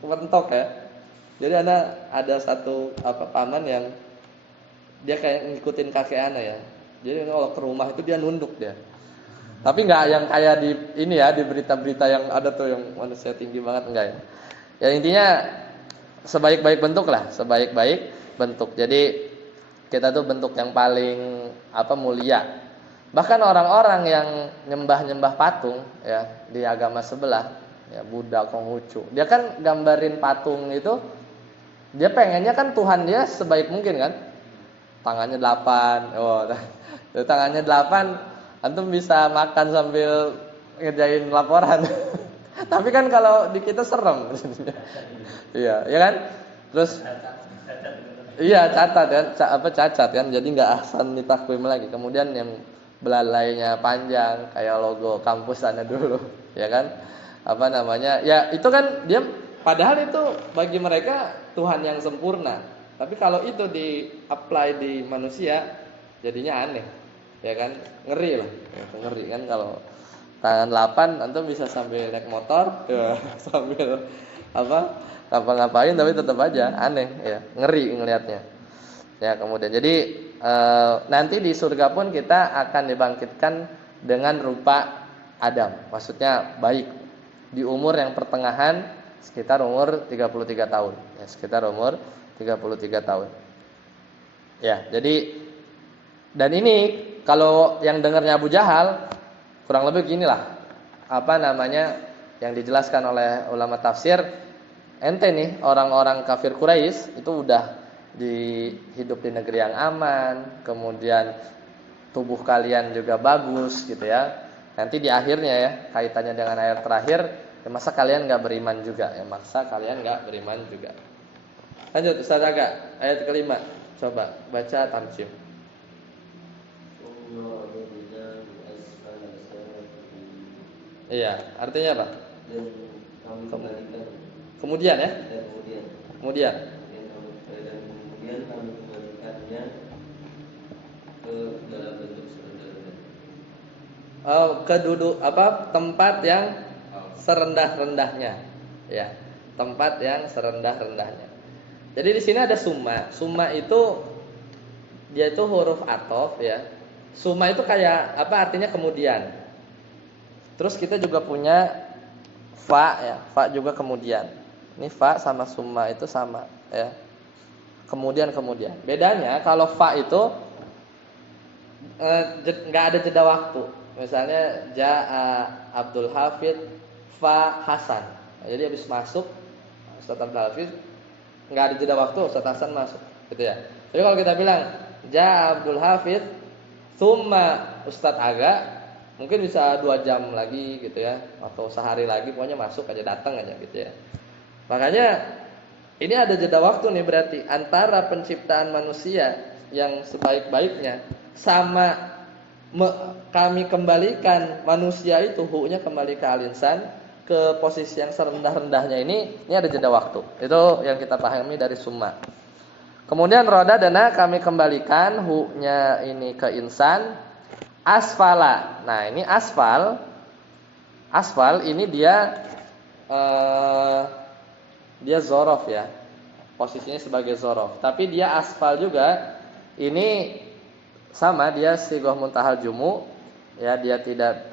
mentok ya. Jadi ada satu paman yang dia kayak ngikutin kakek anak ya. Jadi kalau ke rumah itu dia nunduk dia. Tapi enggak yang kayak di ini ya, di berita-berita yang ada tuh yang manusia tinggi banget, enggak ya. Ya intinya sebaik-baik bentuk lah, sebaik-baik bentuk. Jadi kita tuh bentuk yang paling mulia. Bahkan orang-orang yang nyembah-nyembah patung ya di agama sebelah, ya Buddha, Konghucu, dia kan gambarin patung itu, dia pengennya kan Tuhan dia sebaik mungkin kan. Tangannya 8. Tangannya 8, antum bisa makan sambil ngerjain laporan. Tapi kan kalau di kita serem. Iya, ya kan? Terus iya, cacat kan. Jadi enggak ahsan takwim lagi. Kemudian yang belalainya panjang kayak logo kampus sana dulu, ya kan? Ya itu kan dia padahal itu bagi mereka Tuhan yang sempurna. Tapi kalau itu di-apply di manusia jadinya aneh. Ya kan? Ngeri lah. Ngeri kan kalau tangan 8 antum bisa sambil naik motor, ya, sambil ngapa-ngapain tapi tetap aja aneh ya. Ngeri ngelihatnya. Ya, kemudian jadi nanti di surga pun kita akan dibangkitkan dengan rupa Adam. Maksudnya baik di umur yang pertengahan sekitar umur 33 tahun. Ya, sekitar umur 33 tahun. Ya, jadi dan ini kalau yang dengarnya Abu Jahal kurang lebih ginilah yang dijelaskan oleh ulama tafsir. Ente nih orang-orang kafir Quraisy itu udah hidup di negeri yang aman, kemudian tubuh kalian juga bagus gitu ya. Nanti di akhirnya ya, kaitannya dengan ayat terakhir, ya masa kalian enggak beriman juga? Lanjut Ustaz Aga, ayat kelima. Coba baca tamjim. Iya, artinya apa? Kemudian ya? Kemudian kami kembalikannya ke dalam bentuk serendah-rendahnya. Tempat yang serendah-rendahnya. Ya, tempat yang serendah-rendahnya. Jadi di sini ada summa. Summa itu dia itu huruf athof ya. Summa itu kayak artinya kemudian. Terus kita juga punya fa ya. Fa juga kemudian. Ini fa sama summa itu sama ya. Kemudian. Bedanya kalau fa itu enggak ada jeda waktu. Misalnya Ja'a Abdul Hafid fa Hasan. Jadi habis masuk Ustaz Abdul Hafid nggak ada jeda waktu, Ustaz Hasan masuk, gitu ya. Jadi kalau kita bilang Ja Abdul Hafid, Tsumma Ustaz Aga, mungkin bisa 2 jam lagi gitu ya, atau sehari lagi, pokoknya masuk aja, datang aja gitu ya. Makanya ini ada jeda waktu nih berarti antara penciptaan manusia yang sebaik-baiknya sama kami kembalikan manusia itu hukumnya kembali ke al-insan ke posisi yang serendah-rendahnya ini ada jeda waktu. Itu yang kita pahami dari summa. Kemudian roda dana kami kembalikan hukumnya ini ke insan asfala. Nah, ini asfal ini dia zorof ya. Posisinya sebagai zorof. Tapi dia asfal juga. Ini sama, dia sigoh muntahal jumu ya, dia tidak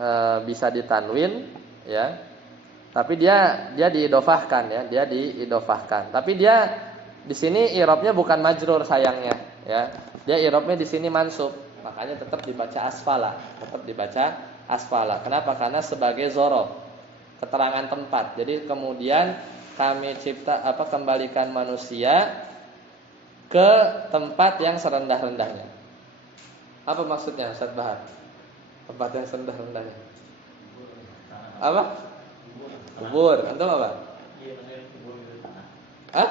bisa ditanwin ya. Tapi dia diidofahkan ya, dia diidofahkan. Tapi dia di sini i'rabnya bukan majrur sayangnya ya. Dia i'rabnya di sini mansub. Makanya tetap dibaca asfala. Kenapa? Karena sebagai zorof, keterangan tempat. Jadi kemudian kami kembalikan manusia ke tempat yang serendah-rendahnya. Apa maksudnya Ustaz Bahar? Tempat yang serendah-rendahnya. Apa? Kubur. Antum apa? Iya, kubur di tanah. Hah?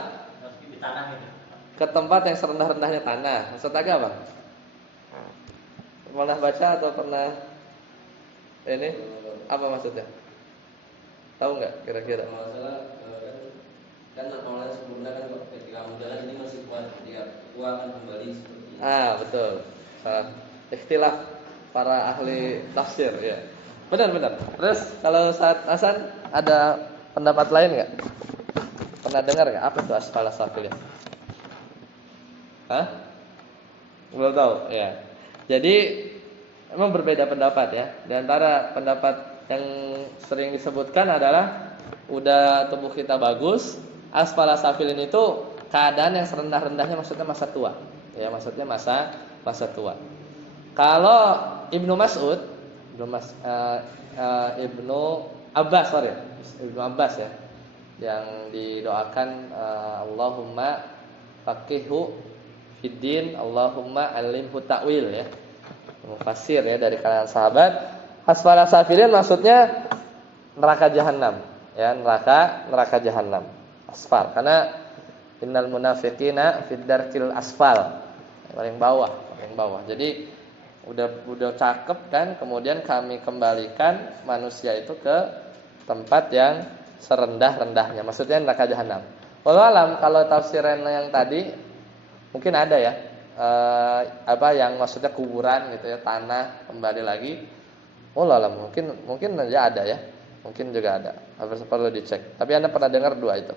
Di tanah gitu. Ke tempat yang serendah-rendahnya tanah. Ustaz Aga apa? Pernah baca atau pernah ini? Apa maksudnya? Tahu nggak kira-kira? Masalah kan awalnya sebelumnya kan ketika muda kan ini masih kuat, ketika tua akan kembali seperti ini. Betul. Ikhtilaf para ahli tafsir ya. Benar. Terus kalau saat Hasan ada pendapat lain nggak? Pernah dengar nggak apa itu asfala safilin? Belum tahu ya. Jadi memang berbeda pendapat ya. Di antara pendapat yang sering disebutkan adalah udah tubuh kita bagus, asfala safilin itu keadaan yang serendah-rendahnya, maksudnya masa tua. Ya, maksudnya masa tua. Kalau Ibnu Abbas ya, yang didoakan Allahumma faqihhu fiddin, Allahumma alimhu ta'wil ya. Mufassir ya dari kalangan sahabat. Asfala safilin maksudnya neraka jahanam ya, neraka jahanam. Asfal, karena innal munafiqina fid darkil asfal, paling bawah. Jadi udah cakep kan, kemudian kami kembalikan manusia itu ke tempat yang serendah-rendahnya, maksudnya neraka jahanam. Wallahu alam, kalau tafsiran yang tadi mungkin ada ya, yang maksudnya kuburan gitu ya, tanah kembali lagi. Wallahu alam, mungkin aja ada ya, mungkin juga ada. Perlu dicek. Tapi Anda pernah dengar dua itu?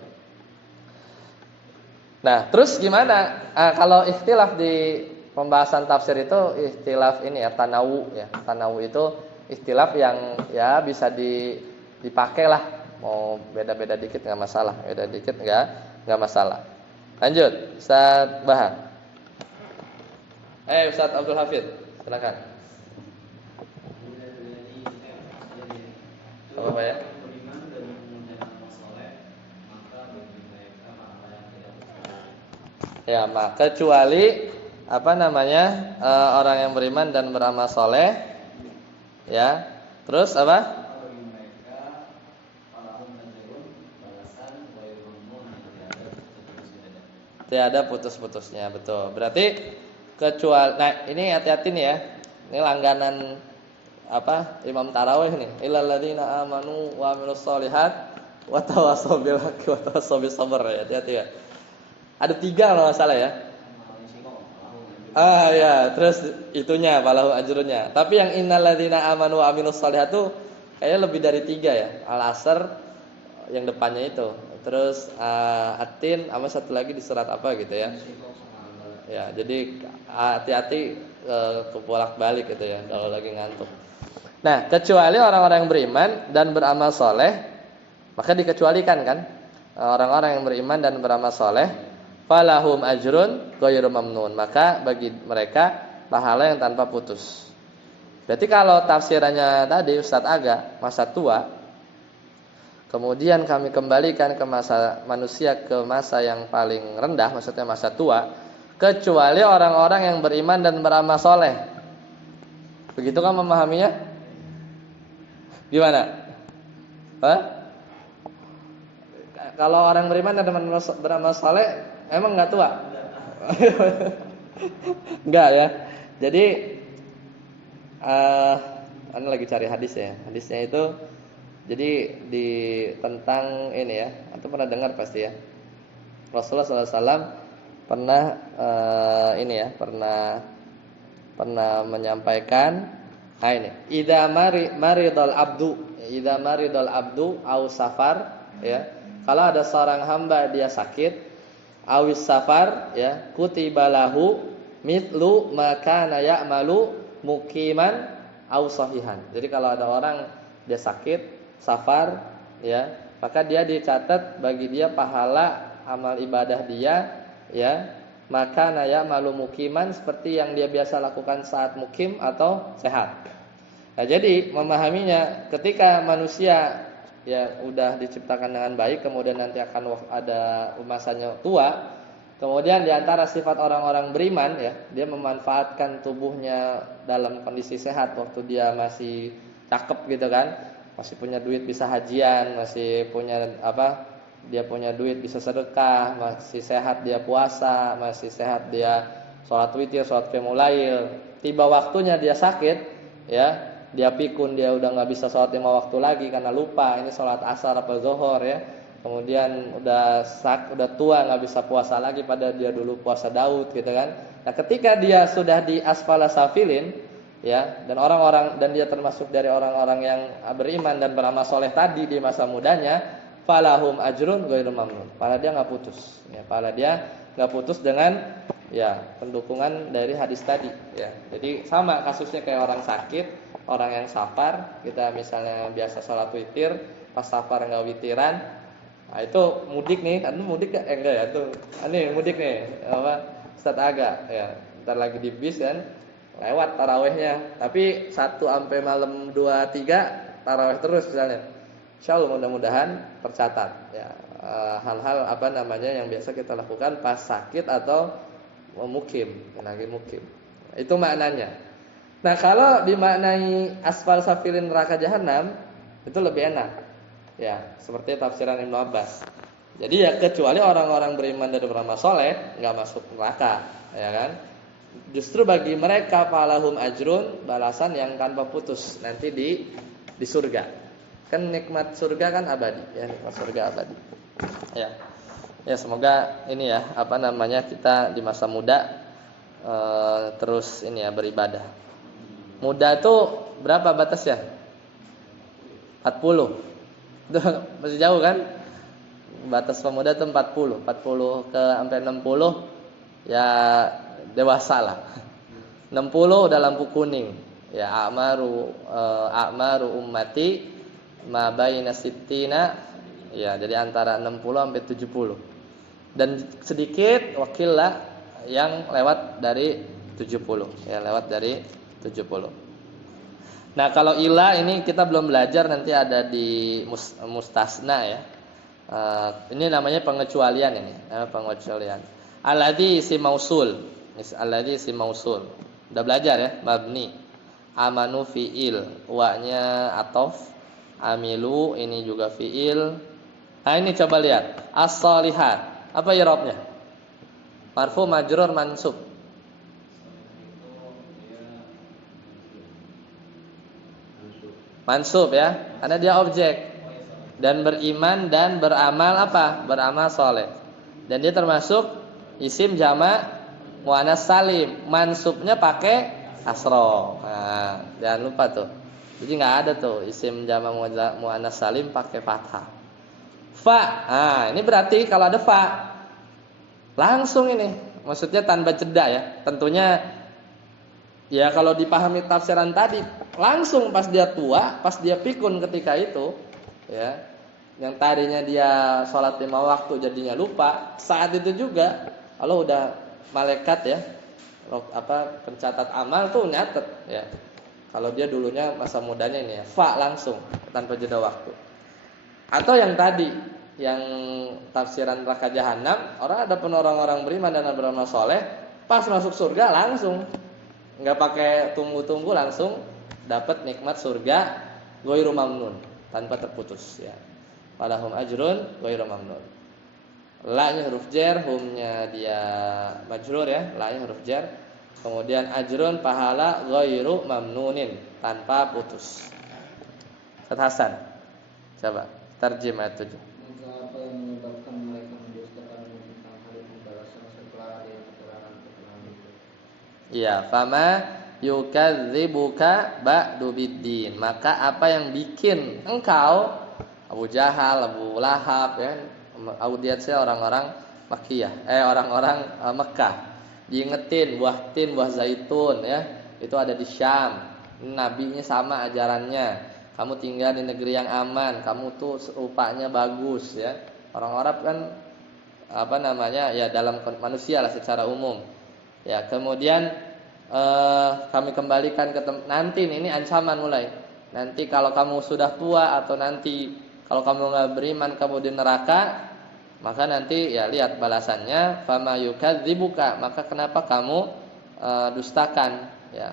Nah, terus gimana? Kalau ikhtilaf di pembahasan tafsir itu ikhtilaf ini ya, tanawu ya. Tanawu itu ikhtilaf yang ya bisa dipakai lah. Mau beda-beda dikit enggak masalah, beda dikit enggak masalah. Lanjut, Ustaz Bahar. Ustaz Abdul Hafid, silakan. Apa ya? Ya, maka kecuali orang yang beriman dan beramal soleh, ya. Terus apa? Tiada putus-putusnya, betul. Berarti kecuali, nah ini hati-hati nih ya. Ini langganan Imam Tarawih nih. Illal ladzina amanu wa amilus sholihat wa tawassaw bil haqqi wa tawassaw bis sabr. Hati-hati ya. Ada 3 kalau enggak salah ya. Ya, terus itunya falahu ajrunnya. Tapi yang innal ladzina amanu wa amilus sholihat tuh kayaknya lebih dari 3 ya. Al-Asr yang depannya itu. Terus At-Tin sama satu lagi di surat apa gitu ya. Ya, jadi hati-hati kebolak-balik gitu ya kalau lagi ngantuk. Nah, kecuali orang-orang yang beriman dan beramal soleh, maka dikecualikan kan. Orang-orang yang beriman dan beramal soleh, falahum ajrun ghairu mamnun, maka bagi mereka pahala yang tanpa putus. Berarti kalau tafsirannya tadi Ustaz Aga masa tua, kemudian kami kembalikan ke manusia ke masa yang paling rendah, maksudnya masa tua, kecuali orang-orang yang beriman dan beramal soleh. Begitu kan memahaminya? Gimana? Hah? Kalau orang beriman dan beramal soleh, emang nggak tua? Enggak ya. Jadi Anda lagi cari hadis ya. Hadisnya itu jadi di tentang ini ya. Atau pernah dengar pasti ya. Rasulullah SAW pernah ini ya, pernah menyampaikan ini. Idza maridul abdu au safar ya. Kalau ada seorang hamba dia sakit, awis safar ya, kutibalahu mithlu maka ya'malu mukiman au sahihan. Jadi kalau ada orang dia sakit, safar ya, maka dia dicatat bagi dia pahala amal ibadah dia ya, maka ya'malu mukiman seperti yang dia biasa lakukan saat mukim atau sehat. Nah, jadi memahaminya ketika manusia ya udah diciptakan dengan baik, kemudian nanti akan ada masanya tua. Kemudian diantara sifat orang-orang beriman ya, dia memanfaatkan tubuhnya dalam kondisi sehat waktu dia masih cakep gitu kan, masih punya duit bisa hajian, masih punya dia punya duit bisa sedekah, masih sehat dia puasa, masih sehat dia sholat witir, sholat qiyamul lail. Tiba waktunya dia sakit ya, dia pikun, dia udah nggak bisa sholat 5 waktu lagi karena lupa ini sholat asar apa zuhur ya. Kemudian udah tua nggak bisa puasa lagi pada dia dulu puasa Daud gitu kan. Nah, ketika dia sudah di asfala safilin ya, dan dia termasuk dari orang-orang yang beriman dan beramal soleh tadi di masa mudanya, falahum ajrun ghairu mamnun. Pahala dia nggak putus ya, pahala dia nggak putus dengan ya pendukungan dari hadis tadi ya. Jadi sama kasusnya kayak orang sakit, orang yang safar, kita misalnya biasa sholat witir, pas safar nggak witiran, nah itu mudik nih, kan mudik gak? Enggak ya, tuh ini mudik nih, Ustaz Aga ya, ntar lagi di bis kan, lewat tarawehnya, tapi 1 sampai malam 2-3 taraweh terus misalnya, insya Allah mudah-mudahan tercatat ya, hal-hal yang biasa kita lakukan pas sakit atau lagi mukim, itu maknanya. Nah, kalau dimaknai asfal safilin neraka jahanam itu lebih enak. Ya, seperti tafsiran Ibnu Abbas. Jadi ya kecuali orang-orang beriman dan beramal soleh nggak masuk neraka, ya kan? Justru bagi mereka falahum ajrun, balasan yang tanpa putus nanti di surga. Kan nikmat surga kan abadi, ya nikmat surga abadi. Ya. Ya semoga ini ya kita di masa muda terus ini ya beribadah. Muda itu berapa batasnya? 40. Itu masih jauh kan? Batas pemuda itu 40 ke sampai 60 ya dewasa lah. 60 udah lampu kuning. Ya a'maru ummati ma baina sittina ya, jadi antara 60 sampai 70. Dan sedikit wakillah yang lewat dari 70 ya, lewat dari 70. Nah, kalau ila ini kita belum belajar, nanti ada di mustasna ya. Ini namanya pengecualian ini, pengecualian. Alladzi isim mausul. Alladzi isim mausul. Udah belajar ya, mabni. Amanu fiil, wa-nya atof, amilu ini juga fiil. Nah, ini coba lihat. As-shalihat. Apa i'rabnya? Marfu, majrur, mansub. Mansub ya, karena dia objek. Dan beriman dan beramal apa? Beramal soleh. Dan dia termasuk isim jamak muannas salim. Mansubnya pakai kasroh. Nah, jangan lupa tuh. Jadi nggak ada tuh isim jamak muannas salim pakai fathah. Fa. Nah, ini berarti kalau ada fa langsung ini. Maksudnya tanpa jeda ya. Tentunya ya kalau dipahami tafsiran tadi, langsung pas dia tua, pas dia pikun ketika itu, ya, yang tadinya dia sholat 5 waktu jadinya lupa, saat itu juga Allah udah malaikat ya, pencatat amal tuh nyatet ya. Kalau dia dulunya masa mudanya ini ya, fa langsung tanpa jeda waktu. Atau yang tadi, yang tafsiran neraka jahanam, ada pun orang-orang beriman dan beramal soleh, pas masuk surga langsung, nggak pakai tunggu-tunggu, langsung dapat nikmat surga ghairu mamnun, tanpa terputus ya. Walahum ajrun ghairu mamnun. La-nya huruf jar, hum-nya dia majrur ya, la-nya huruf jar. Kemudian ajrun pahala ghairu mamnunin, tanpa putus. Ustaz Hasan, coba terjem ayat 7. Maka apa yang menyebabkan mereka mendustakan tentang hari pembalasan setelah ada keterangan itu? Iya, fama yukadzibuka ba'du biddin. Maka apa yang bikin engkau, Abu Jahal, Abu Lahab ya, audiensnya orang-orang Makkiyah, orang-orang Mekah, diingetin buah tin, buah zaitun ya, itu ada di Syam. Nabinya sama ajarannya. Kamu tinggal di negeri yang aman, kamu tuh rupanya bagus ya. Orang Arab kan ya dalam manusia lah secara umum. Ya, kemudian kami kembalikan ke nanti ini ancaman mulai. Nanti kalau kamu sudah tua atau nanti kalau kamu nggak beriman kamu di neraka, maka nanti ya lihat balasannya, fama yukadzibuka, maka kenapa kamu dustakan ya,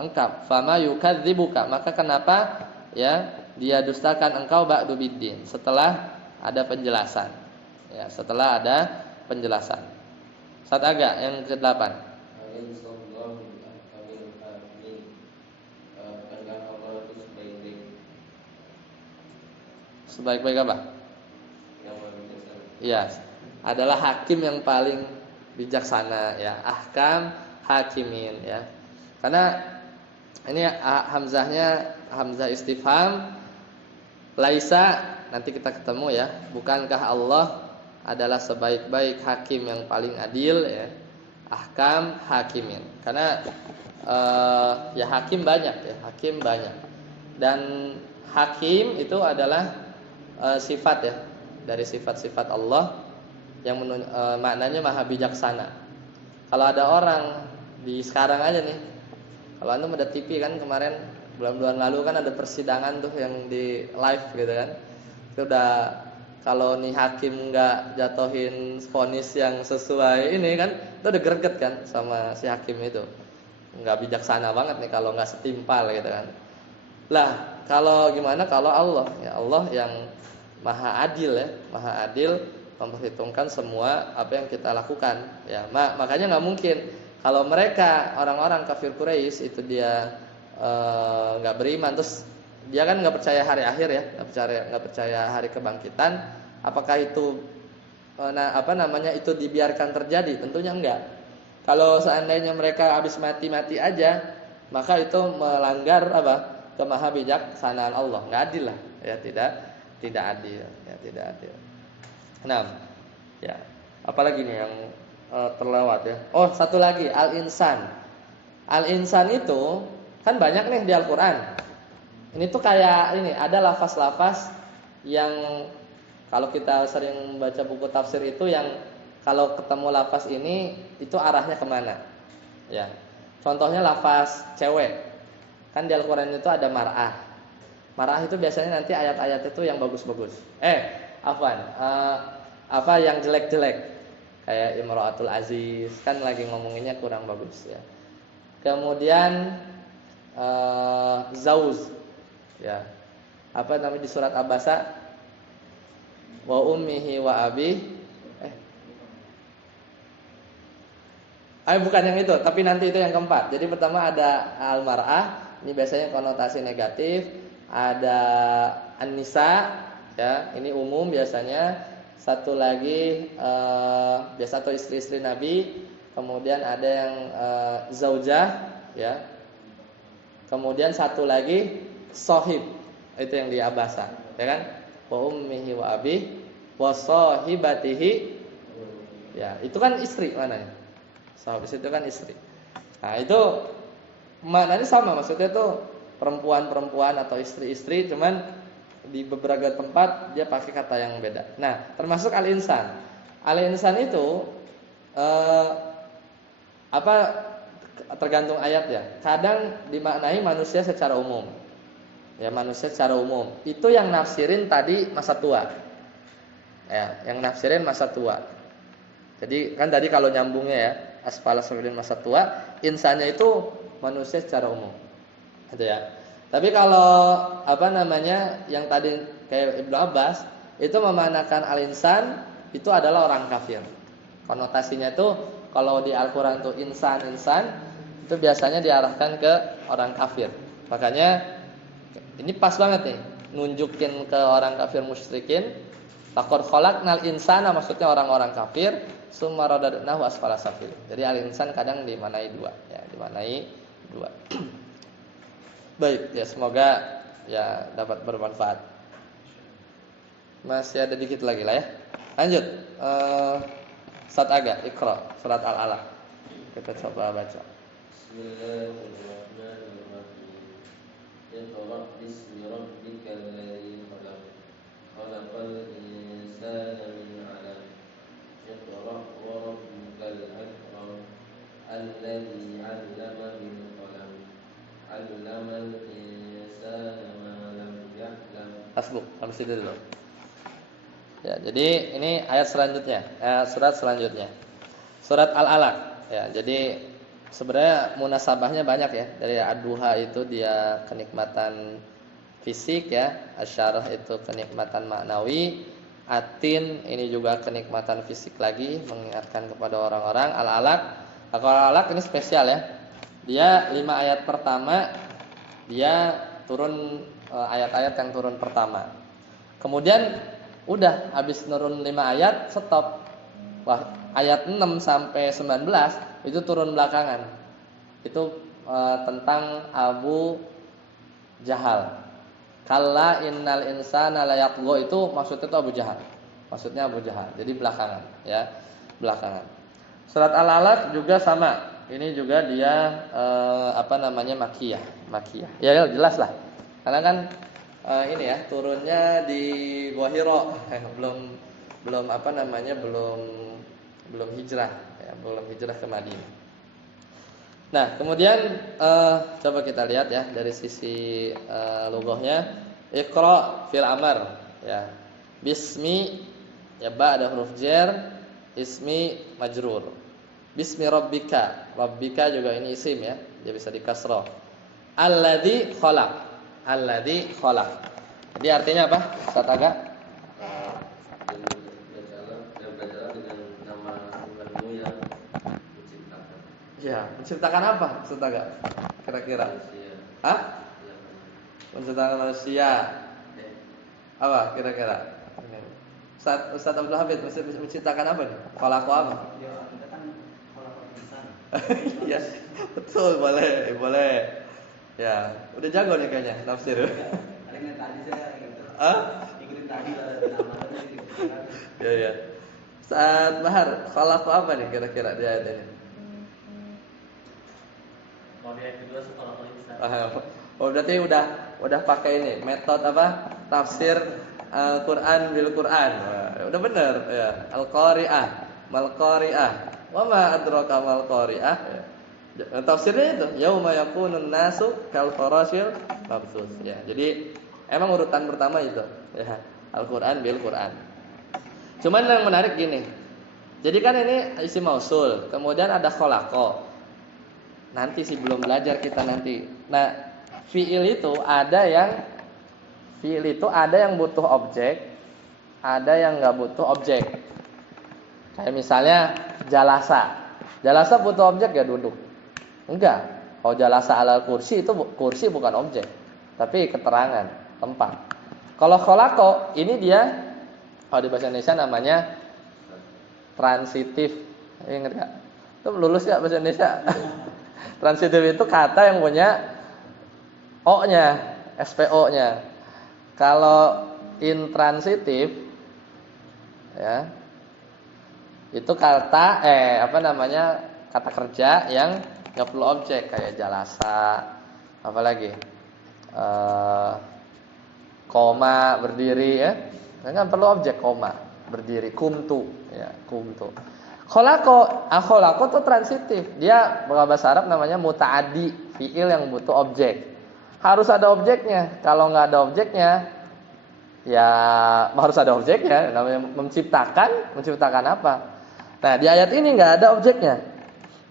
engkau fama yukadzibuka, maka kenapa ya dia dustakan engkau ba'du biddin, setelah ada penjelasan ya, setelah ada penjelasan. Saat agak yang ke-8. Sebaik-baik apa? Iya, adalah hakim yang paling bijaksana ya, ahkam hakimin ya. Karena ini hamzahnya hamzah istifham, laisa, nanti kita ketemu ya. Bukankah Allah adalah sebaik-baik hakim yang paling adil ya? Ahkam hakimin. Karena ya hakim banyak ya, hakim banyak. Dan hakim itu adalah sifat ya, dari sifat-sifat Allah yang maknanya maha bijaksana. Kalau ada orang di sekarang aja nih, kalau antum ada TV kan kemarin bulan-bulan lalu kan ada persidangan tuh yang di live gitu kan. Itu udah, kalau nih hakim nggak jatuhin vonis yang sesuai ini kan, itu udah greget kan sama si hakim itu. Nggak bijaksana banget nih kalau nggak setimpal gitu kan. Lah, kalau gimana kalau Allah? Ya Allah yang maha adil ya, maha adil memperhitungkan semua apa yang kita lakukan. Ya, makanya nggak mungkin kalau mereka orang-orang kafir Quraisy itu dia nggak beriman, terus dia kan nggak percaya hari akhir ya, nggak percaya hari kebangkitan. Apakah itu itu dibiarkan terjadi? Tentunya enggak. Kalau seandainya mereka habis mati aja, maka itu melanggar kemahabijaksanaan Allah, nggak adil lah ya, tidak adil ya, tidak adil. Nah, ya apalagi nih yang terlewat ya. Oh, satu lagi, al-insan. Al-insan itu kan banyak nih di Al-Qur'an. Ini tuh kayak ini, ada lafaz-lafaz yang kalau kita sering baca buku tafsir itu yang kalau ketemu lafaz ini itu arahnya kemana? Ya. Contohnya lafaz cewek. Kan di Al-Qur'an itu ada mar'ah. Mar'ah itu biasanya nanti ayat-ayat itu yang bagus-bagus. Yang jelek-jelek. Kayak Imra'atul Aziz kan lagi ngomonginnya kurang bagus ya. Kemudian zauz ya. Apa namanya di surat Abasa? Wa ummihi wa abi. Bukan yang itu, tapi nanti itu yang keempat. Jadi pertama ada al-mar'ah, ini biasanya konotasi negatif. Ada an-nisa ya, ini umum biasanya. Satu lagi biasa atau istri-istri Nabi. Kemudian ada yang zaujah ya. Kemudian satu lagi sohib, itu yang di Abasa ya kan, wa ummihi wa abi wa sahibatihi ya, itu kan istri mananya, sohib itu kan istri. Nah itu maknanya sama, maksudnya tuh perempuan-perempuan atau istri-istri, cuman di beberapa tempat dia pakai kata yang beda. Nah, termasuk al-insan. Al-insan itu tergantung ayat ya. Kadang dimaknai manusia secara umum. Ya, manusia secara umum. Itu yang nafsirin tadi masa tua. Ya, yang nafsirin masa tua. Jadi kan tadi kalau nyambungnya ya, asfala safilin masa tua, insannya itu manusia secara umum. Gitu ya. Tapi kalau apa namanya yang tadi kayak Ibnu Abbas itu memanakan al-insan itu adalah orang kafir. Konotasinya itu kalau di Al-Qur'an itu insan itu biasanya diarahkan ke orang kafir. Makanya ini pas banget nih nunjukin ke orang kafir musyrikin. Laqad khalaqnal insana maksudnya orang-orang kafir, summa radadnahu asfala safilin. Jadi al-insan kadang dimanai dua, ya, dimanai dua. Baik, ya semoga ya dapat bermanfaat. Masih ada dikit lagi lah ya. Lanjut. Surat Aga, Iqra, surat Al-Alaq. Kita coba baca. Bismillahirrahmanirrahim. Iqra bismi rabbikal ladzi khalaq. Khalaqal insana min 'alaq. Iqra wa rabbukal akram. Alladzi 'allama bil qalam. 'Allamal insana ma lam ya'lam. Hasbuk, habis itu dulu. Ya, jadi ini ayat selanjutnya, surat selanjutnya. Surat Al-Alaq. Ya, jadi sebenarnya munasabahnya banyak ya. Dari ad-duha itu dia kenikmatan fisik ya, asyarah itu kenikmatan maknawi, atin ini juga kenikmatan fisik lagi mengingatkan kepada orang-orang. Al-Alaq, Al-Alaq ini spesial ya. Dia 5 ayat pertama dia turun ayat-ayat yang turun pertama. Kemudian udah habis turun 5 ayat stop. Wah, ayat 6 sampai 19 itu turun belakangan. Itu tentang Abu Jahal. Kalla innal insana layatgha itu maksudnya itu Abu Jahal. Maksudnya Abu Jahal. Jadi belakangan ya, belakangan. Surat Al-Alaq juga sama. Ini juga dia Makkiyah. Ya jelas lah. Karena kan ini ya turunnya di Gua Hira. belum hijrah ya, belum hijrah ke Madinah. Nah, kemudian coba kita lihat ya dari sisi lughahnya. Iqra fil amr ya. Bismi ya ba ada huruf jar, ismi majrur. Bismi rabbika. Rabbika juga ini isim ya, dia bisa dikasrah. Alladzi khalaq. Alladzi khalaq. Jadi artinya apa? Ustaz Aga? Berjalan dengan nama Tuhanmu yang menciptakan. Ya, menciptakan apa? Ustaz Aga? Kira-kira? Manusia. Hah? Menciptakan manusia. Apa kira-kira? Ustaz Abdul Habib menciptakan apa nih? Khalaqu apa? Ya, kita kan kalau insan. Iya, betul, boleh. Ya, udah jago nih kayaknya nafsir. Dengan tadi saya gitu. Ikutin tadi lah namanya gitu. Ya. Saat Bahar, khalaqu apa nih kira-kira di ayat ini? Kalau di ayat kedua sekolah insan. Oh, berarti udah pakai ini metode apa? Tafsir Al-Qur'an bil Qur'an. Udah bener ya. Al-Qari'ah, Mal-Qari'ah. Wa ma adraka mal-Qari'ah. Tafsirnya itu yauma yakunun nasu kal farasil mabthus ya. Jadi emang urutan pertama itu ya, Al-Qur'an bil Qur'an. Cuman yang menarik gini. Jadi kan ini isim mausul, kemudian ada khalaqa. Nanti sih belum belajar kita nanti. Nah, fiil itu ada yang butuh objek, ada yang enggak butuh objek. Kayak misalnya jalasa. Jalasa butuh objek ya duduk. Enggak. Kalau jalasa ala kursi itu kursi bukan objek, tapi keterangan, tempat. Kalau khalaqa ini dia kalau di bahasa Indonesia namanya transitif. Ingat enggak? Itu lulus enggak bahasa Indonesia? Transitif itu kata yang punya O-nya, SPO-nya. Kalau intransitif ya, itu kata kata kerja yang nggak perlu objek kayak jalasa, apalagi koma berdiri ya, nggak perlu objek koma berdiri, kumtu ya, kumtu. Kholako itu transitif, dia bahasa Arab namanya mutaaddi, fiil yang butuh objek. harus ada objeknya. Kalau nggak ada objeknya, ya harus ada objeknya. Namanya menciptakan apa? Nah, di ayat ini nggak ada objeknya.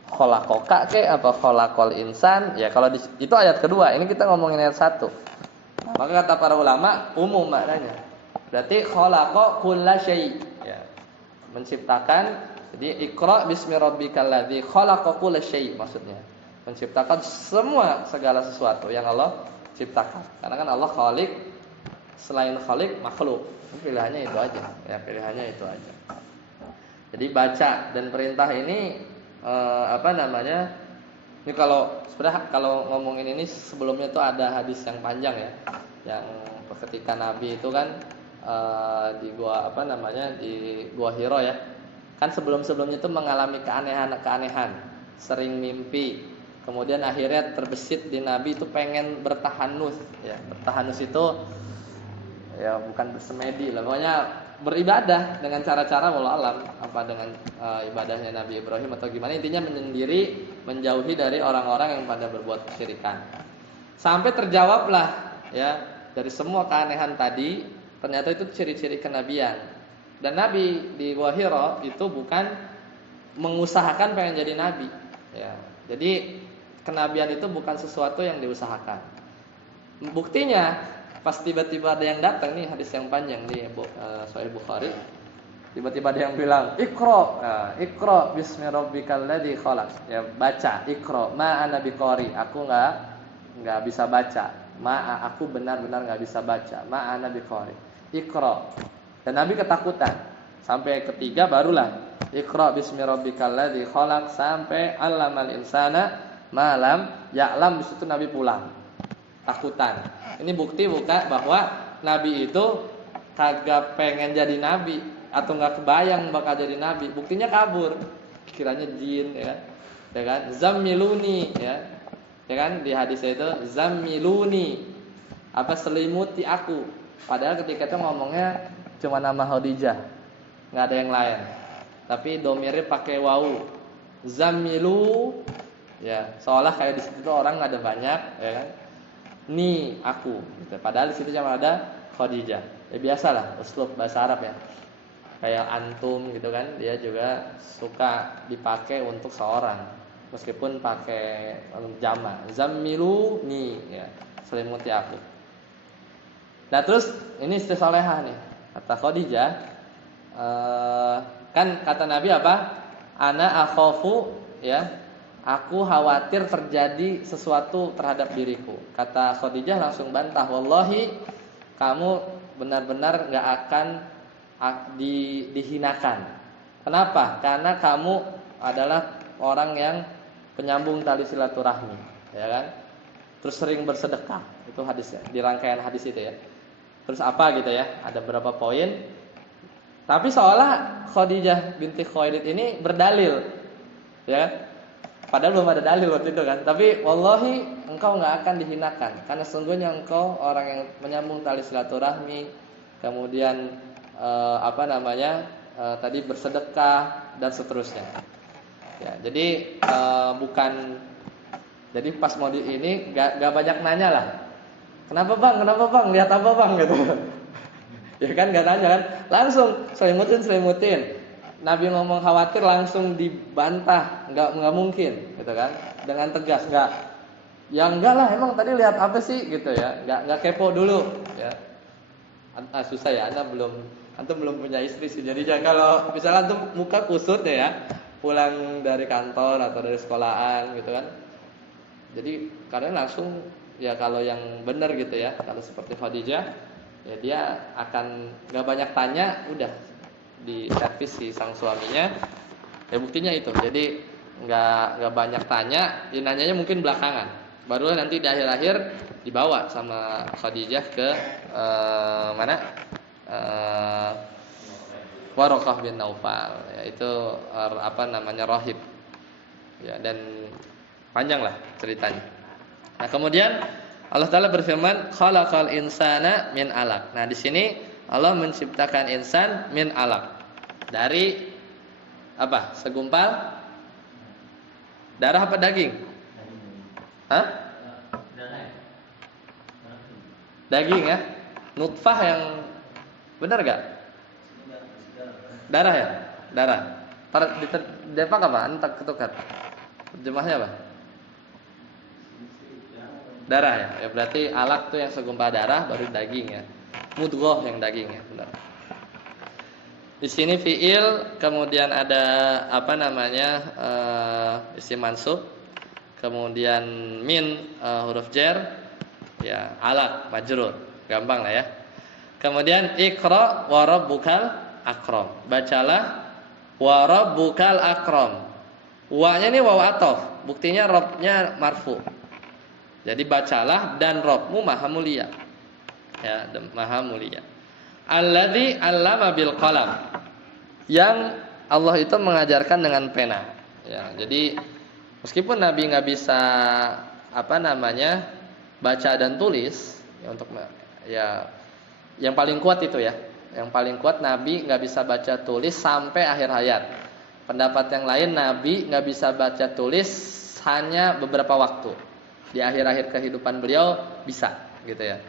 Khalaqaka ke apa khalaqal insan? Ya kalau itu ayat kedua. Ini kita ngomongin ayat 1. Maka kata para ulama umum maknanya. Berarti khalaqa kulla syai'. Ya. Menciptakan. Jadi iqra bismi rabbikal ladzi khalaqa kulla syai' maksudnya. Menciptakan segala sesuatu yang Allah ciptakan. Karena kan Allah khaliq, selain khaliq makhluk. Pilihannya itu aja. Ya, pilihannya itu aja. Jadi baca dan perintah ini ini sebenarnya kalau ngomongin ini sebelumnya tuh ada hadis yang panjang ya, yang ketika Nabi itu kan di gua Hiro ya, kan sebelumnya itu mengalami keanehan, sering mimpi, kemudian akhirnya terbesit di Nabi itu pengen bertahanus ya, bertahanus itu ya bukan bersemedi lah, pokoknya beribadah dengan cara-cara wallahu alam apa dengan ibadahnya Nabi Ibrahim atau gimana, intinya menyendiri, menjauhi dari orang-orang yang pada berbuat kesyirikan. Sampai terjawablah ya dari semua keanehan tadi, ternyata itu ciri-ciri kenabian. Dan Nabi di Gua Hiro itu bukan mengusahakan pengen jadi nabi ya. Jadi kenabian itu bukan sesuatu yang diusahakan. Buktinya pas tiba-tiba ada yang datang nih, hadis yang panjang di Sahih Bukhari. Tiba-tiba ada yang bilang, "Iqra bismi rabbikal ladzi khalaq." Ya, baca, Iqra, ma ana biqari. Aku enggak bisa baca. Aku benar-benar enggak bisa baca. Ma ana biqari. Iqra. Dan Nabi ketakutan. Sampai ketiga barulah Iqra bismi rabbikal ladzi khalaq sampai 'allamal insana ma lam ya'lam. Di situ Nabi pulang. Takutan. Ini bukti bahwa Nabi itu kagak pengen jadi Nabi atau nggak kebayang bakal jadi Nabi. Buktinya kabur, kiranya jin ya kan? Zammiluni ya kan di hadis itu zammiluni, selimuti aku. Padahal ketika itu ngomongnya cuma nama Khadijah, nggak ada yang lain. Tapi domirnya pakai wawu, zammilu ya, seolah kayak di situ orang nggak ada banyak ya kan? Ni aku gitu. Padahal di situ cuma ada Khadijah. Ya biasalah uslub bahasa Arab ya. Kayak antum gitu kan, dia juga suka dipakai untuk seorang meskipun pakai jama. Zammilu ni ya, selimuti aku. Nah, terus ini istri solehah nih. Kata Khadijah kan kata Nabi apa? Ana akhafu ya, aku khawatir terjadi sesuatu terhadap diriku. Kata Khadijah langsung bantah, wallahi kamu benar-benar gak akan dihinakan. Kenapa? Karena kamu adalah orang yang penyambung tali silaturahmi, ya kan? Terus sering bersedekah. Itu hadisnya, di rangkaian hadis itu ya. Terus apa gitu ya? Ada beberapa poin. Tapi seolah Khadijah binti Khuwailid ini berdalil, ya kan? Padahal belum ada dalil waktu itu kan. Tapi wallahi engkau enggak akan dihinakan, karena sesungguhnya engkau orang yang menyambung tali silaturahmi, kemudian tadi bersedekah dan seterusnya. Ya, jadi jadi pas mau ini enggak banyak nanya lah. Kenapa bang? Lihat apa bang gitu. Ya kan enggak nanya kan. Langsung selimutin. Nabi ngomong khawatir langsung dibantah, enggak mungkin, gitu kan? Dengan tegas, enggak. Ya enggak lah, emang tadi lihat apa sih, gitu ya? Enggak kepo dulu, ya. Susah ya, antum belum punya istri sih. Jadi kalau misalnya antum muka kusut ya, pulang dari kantor atau dari sekolahan, gitu kan? Jadi karena langsung ya kalau yang benar gitu ya, kalau seperti Khadijah, ya dia akan enggak banyak tanya, udah di servis si sang suaminya. Ya buktinya itu. Jadi enggak banyak tanya, nanyanya mungkin belakangan. Baru nanti di akhir-akhir dibawa sama Khadijah ke Waraqah bin Naufal, yaitu rahib. Ya, dan panjang lah ceritanya. Nah, kemudian Allah Ta'ala berfirman, khalaqal insana min alaq. Nah, di sini Allah menciptakan insan min alaq. Dari apa? Segumpal darah apa daging? Hah? Daging ya. Nutfah yang benar gak? Darah ya? Darah. Depak apa? Entak ketukat. Terjemahnya apa? Darah ya. Ya berarti alaq tuh yang segumpal darah baru daging ya. Mudghah yang daging ya, benar. Di sini fiil, kemudian ada apa namanya? Isim mansub. Kemudian min huruf jar. Ya, alaq majrur. Gampang lah ya. Kemudian iqra wa rabbukal akram. Bacalah wa rabbukal akram. Wa-nya ini waw ataf. Buktinya rabbnya marfu. Jadi bacalah dan Rabbmu maha mulia. Ya, maha mulia. Alladzi 'allama bil qalam. Yang Allah itu mengajarkan dengan pena. Ya, jadi meskipun Nabi nggak bisa apa namanya baca dan tulis, ya untuk ya yang paling kuat itu ya. Yang paling kuat Nabi nggak bisa baca tulis sampai akhir hayat. Pendapat yang lain Nabi nggak bisa baca tulis hanya beberapa waktu. Di akhir-akhir kehidupan beliau bisa gitu ya.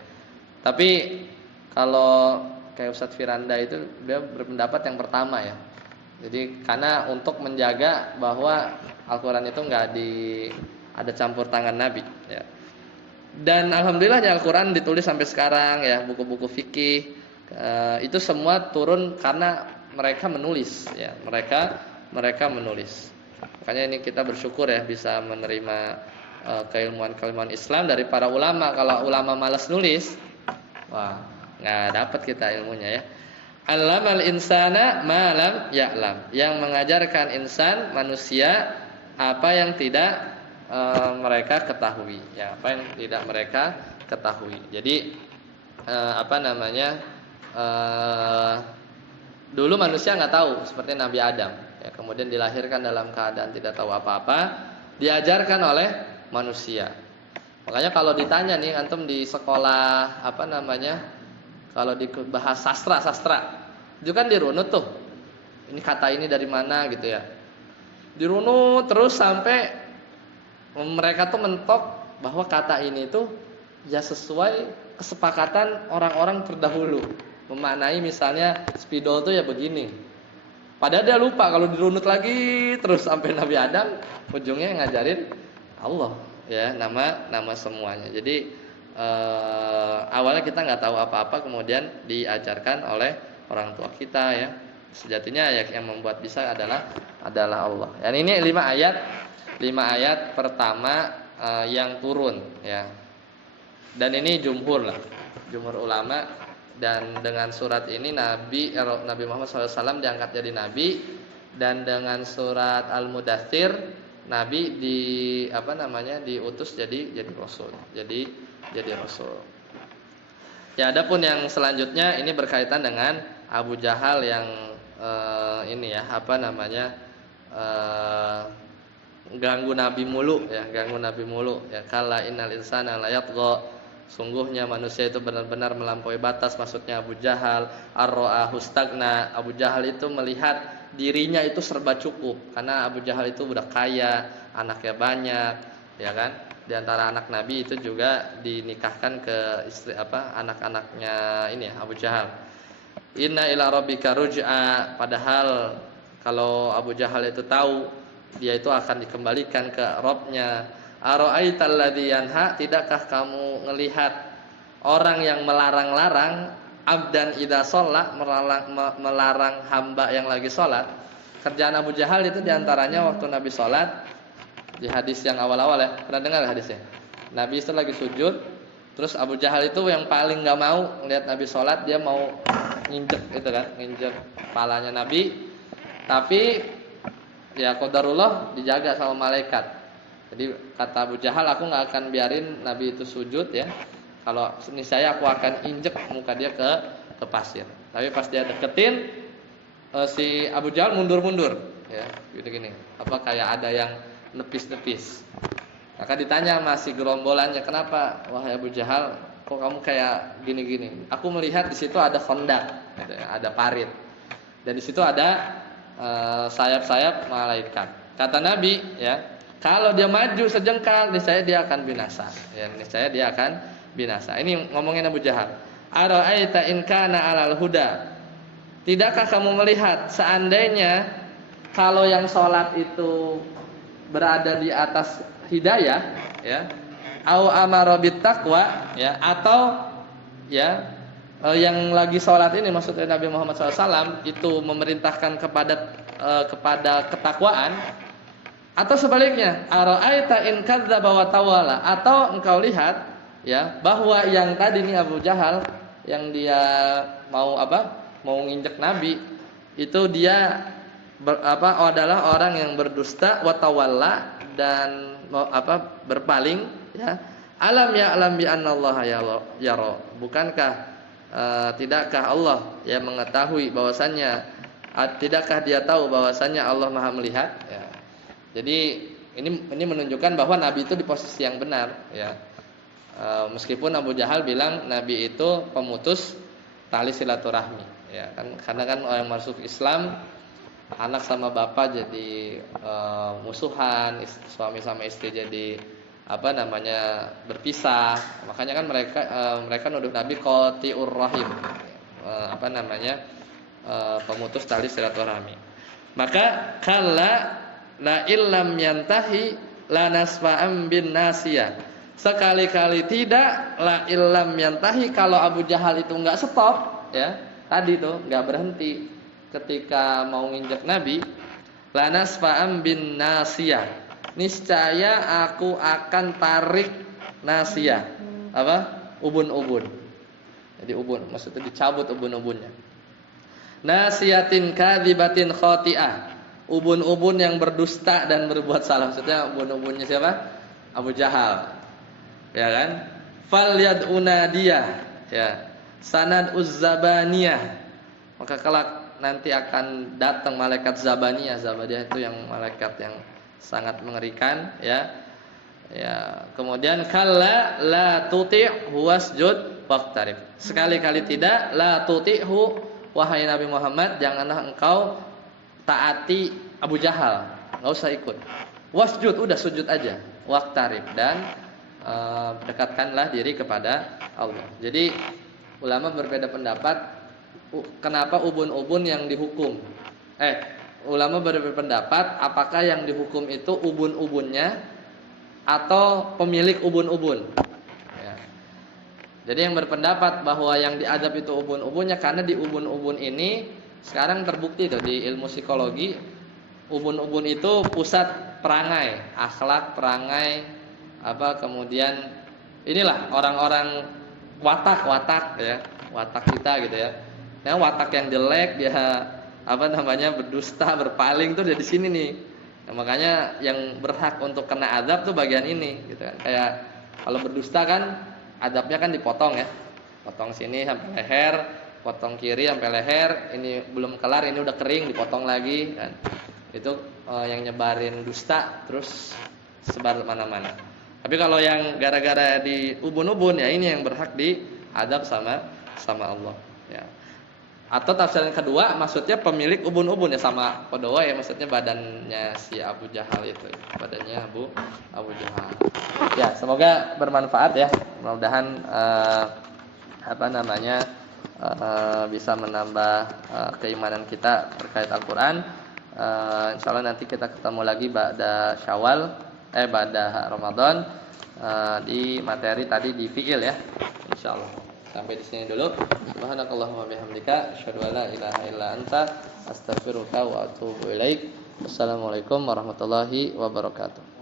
Tapi kalau kayak Ustadz Firanda itu dia berpendapat yang pertama ya. Jadi karena untuk menjaga bahwa Al-Quran itu nggak ada campur tangan Nabi ya. Dan alhamdulillahnya Al-Quran ditulis sampai sekarang ya, buku-buku fikih itu semua turun karena mereka menulis ya. Mereka menulis. Makanya ini kita bersyukur ya bisa menerima keilmuan-keilmuan Islam dari para ulama. Kalau ulama malas nulis, wah nggak dapat kita ilmunya ya. Allamal insana ma lam ya'lam. Yang mengajarkan insan manusia apa yang tidak mereka ketahui. Ya, apa yang tidak mereka ketahui. Jadi apa namanya? Dulu manusia nggak tahu seperti Nabi Adam. Ya, kemudian dilahirkan dalam keadaan tidak tahu apa-apa, diajarkan oleh manusia. Makanya kalau ditanya nih antum di sekolah apa namanya? Kalau dibahas sastra, itu kan dirunut tuh. Ini kata ini dari mana gitu ya. Dirunut terus sampai mereka tuh mentok bahwa kata ini tuh ya sesuai kesepakatan orang-orang terdahulu. Memaknai misalnya spidol tuh ya begini. Padahal dia lupa kalau dirunut lagi terus sampai Nabi Adam ujungnya ngajarin Allah ya, nama semuanya. Jadi awalnya kita nggak tahu apa-apa, kemudian diajarkan oleh orang tua kita ya. Sejatinya ya yang membuat bisa adalah Allah. Dan ini 5 ayat pertama yang turun ya. Dan ini jumhur ulama. Dan dengan surat ini Nabi Muhammad SAW diangkat jadi Nabi. Dan dengan surat Al-Mudaththir Nabi diutus jadi Rasul. Jadi Rasul. Ya, adapun yang selanjutnya ini berkaitan dengan Abu Jahal yang ini ya ganggu Nabi mulu ya, kala innal insana la yatgha. Sungguhnya manusia itu benar-benar melampaui batas. Maksudnya Abu Jahal ar-ra'ahu stagna. Abu Jahal itu melihat dirinya itu serba cukup karena Abu Jahal itu udah kaya, anaknya banyak, ya kan? Di antara anak Nabi itu juga dinikahkan ke istri anak-anaknya ini ya, Abu Jahal. Inna ila rabbika ruj'a. Padahal kalau Abu Jahal itu tahu dia itu akan dikembalikan ke Rabbnya. Ara'aital ladzi yanha, tidakkah kamu melihat orang yang melarang-larang abdan idza shalla, melarang hamba yang lagi salat. Kerjaan Abu Jahal itu diantaranya waktu Nabi salat, di hadis yang awal-awal ya, pernah dengar hadisnya? Nabi itu lagi sujud, terus Abu Jahal itu yang paling enggak mau melihat Nabi salat, dia mau nginjek gitu kan, nginjek kepalanya Nabi. Tapi ya qadarullah dijaga sama malaikat. Jadi kata Abu Jahal, aku nggak akan biarin Nabi itu sujud ya. Kalau niscaya aku akan injek muka dia ke pasir. Tapi pas dia deketin, si Abu Jahal mundur-mundur, ya, gini. Apa kayak ada yang nepis-nepis. Maka ditanya masih gerombolannya, kenapa? Wahai Abu Jahal, kok kamu kayak gini-gini? Aku melihat di situ ada kondak, ada parit, dan di situ ada sayap-sayap malaikat. Kata Nabi, ya. Kalau dia maju sejengkal, niscaya dia akan binasa. Ya, niscaya dia akan binasa. Ini ngomongin Abu Jahal. Ara'aita in kana 'alal huda. Tidakkah kamu melihat seandainya kalau yang sholat itu berada di atas hidayah, ya, au amara bit taqwa, ya, atau ya yang lagi sholat ini maksudnya Nabi Muhammad SAW itu memerintahkan kepada ketakwaan, atau sebaliknya, ara'aita in kadzdzaba wa tawalla, atau engkau lihat ya bahwa yang tadi nih Abu Jahal yang dia mau nginjek Nabi itu dia adalah orang yang berdusta wa tawalla dan berpaling, ya. Alam bi annallaha yara. Bukankah tidakkah Allah yang mengetahui bahwasannya, tidakkah dia tahu bahwasannya Allah Maha melihat, ya. Jadi ini menunjukkan bahwa Nabi itu di posisi yang benar, ya. Meskipun Abu Jahal bilang Nabi itu pemutus tali silaturahmi, ya kan, karena kan orang masuk Islam anak sama bapak jadi musuhan, suami sama istri jadi berpisah. Makanya kan mereka nuduh Nabi qati'ur rahim, pemutus tali silaturahmi. Maka kalla la illam yantahi la nasfa'am bin nasiyah. Sekali-kali tidak, la illam yantahi, kalau Abu Jahal itu enggak stop, ya. Tadi tuh enggak berhenti ketika mau nginjek Nabi, la nasfa'am bin nasiyah. Niscaya aku akan tarik nasiyah. Ubun-ubun. Jadi ubun, maksudnya dicabut ubun-ubunnya. Nasiyatin kadzibatin khati'ah. Ubun-ubun yang berdusta dan berbuat salah. Maksudnya ubun-ubunnya siapa? Abu Jahal. Ya kan? Fal yad'una dia, ya. Sanad uzzabaniyah. Maka kelak nanti akan datang malaikat zabaniyah. Zabaniyah itu yang malaikat yang sangat mengerikan, ya. Ya, kemudian kalla la tuti'hu wasjud waqtarib. Sekali-kali tidak, la tuti'hu, wahai Nabi Muhammad, janganlah engkau taati Abu Jahal, enggak usah ikut. Wasjud, udah sujud aja. Waqtarib, dan dekatkanlah diri kepada Allah. Jadi ulama berbeda pendapat kenapa ubun-ubun yang dihukum. Ulama berbeda pendapat apakah yang dihukum itu ubun-ubunnya atau pemilik ubun-ubun. Ya. Jadi yang berpendapat bahwa yang diadab itu ubun-ubunnya, karena di ubun-ubun ini sekarang terbukti tuh di ilmu psikologi, ubun-ubun itu pusat perangai, akhlak, perangai, kemudian inilah orang-orang watak ya, watak kita gitu ya. Nah, watak yang jelek dia berdusta, berpaling tuh dari sini nih. Nah, makanya yang berhak untuk kena azab tuh bagian ini gitu kan. Kayak kalau berdusta kan azabnya kan dipotong ya. Potong sini sampai leher, potong kiri sampai leher, ini belum kelar, ini udah kering, dipotong lagi kan. Itu yang nyebarin dusta terus sebar mana-mana. Tapi kalau yang gara-gara di ubun-ubun, ya ini yang berhak diadab sama Allah, ya. Atau tafsiran kedua maksudnya pemilik ubun-ubun, ya sama Kodowa, ya maksudnya badannya si Abu Jahal itu, badannya Abu Jahal. Ya, semoga bermanfaat ya. Mudah-mudahan bisa menambah keimanan kita terkait Al-Qur'an. Insyaallah nanti kita ketemu lagi ba'da Syawal, pada Ramadan, di materi tadi di fiil ya, insyaallah. Sampai di sini dulu. Subhanakallahumma bihamdika, asyhadu an la ilaha illa anta, astaghfiruka wa atubu ilaik. Wassalamualaikum warahmatullahi wabarakatuh.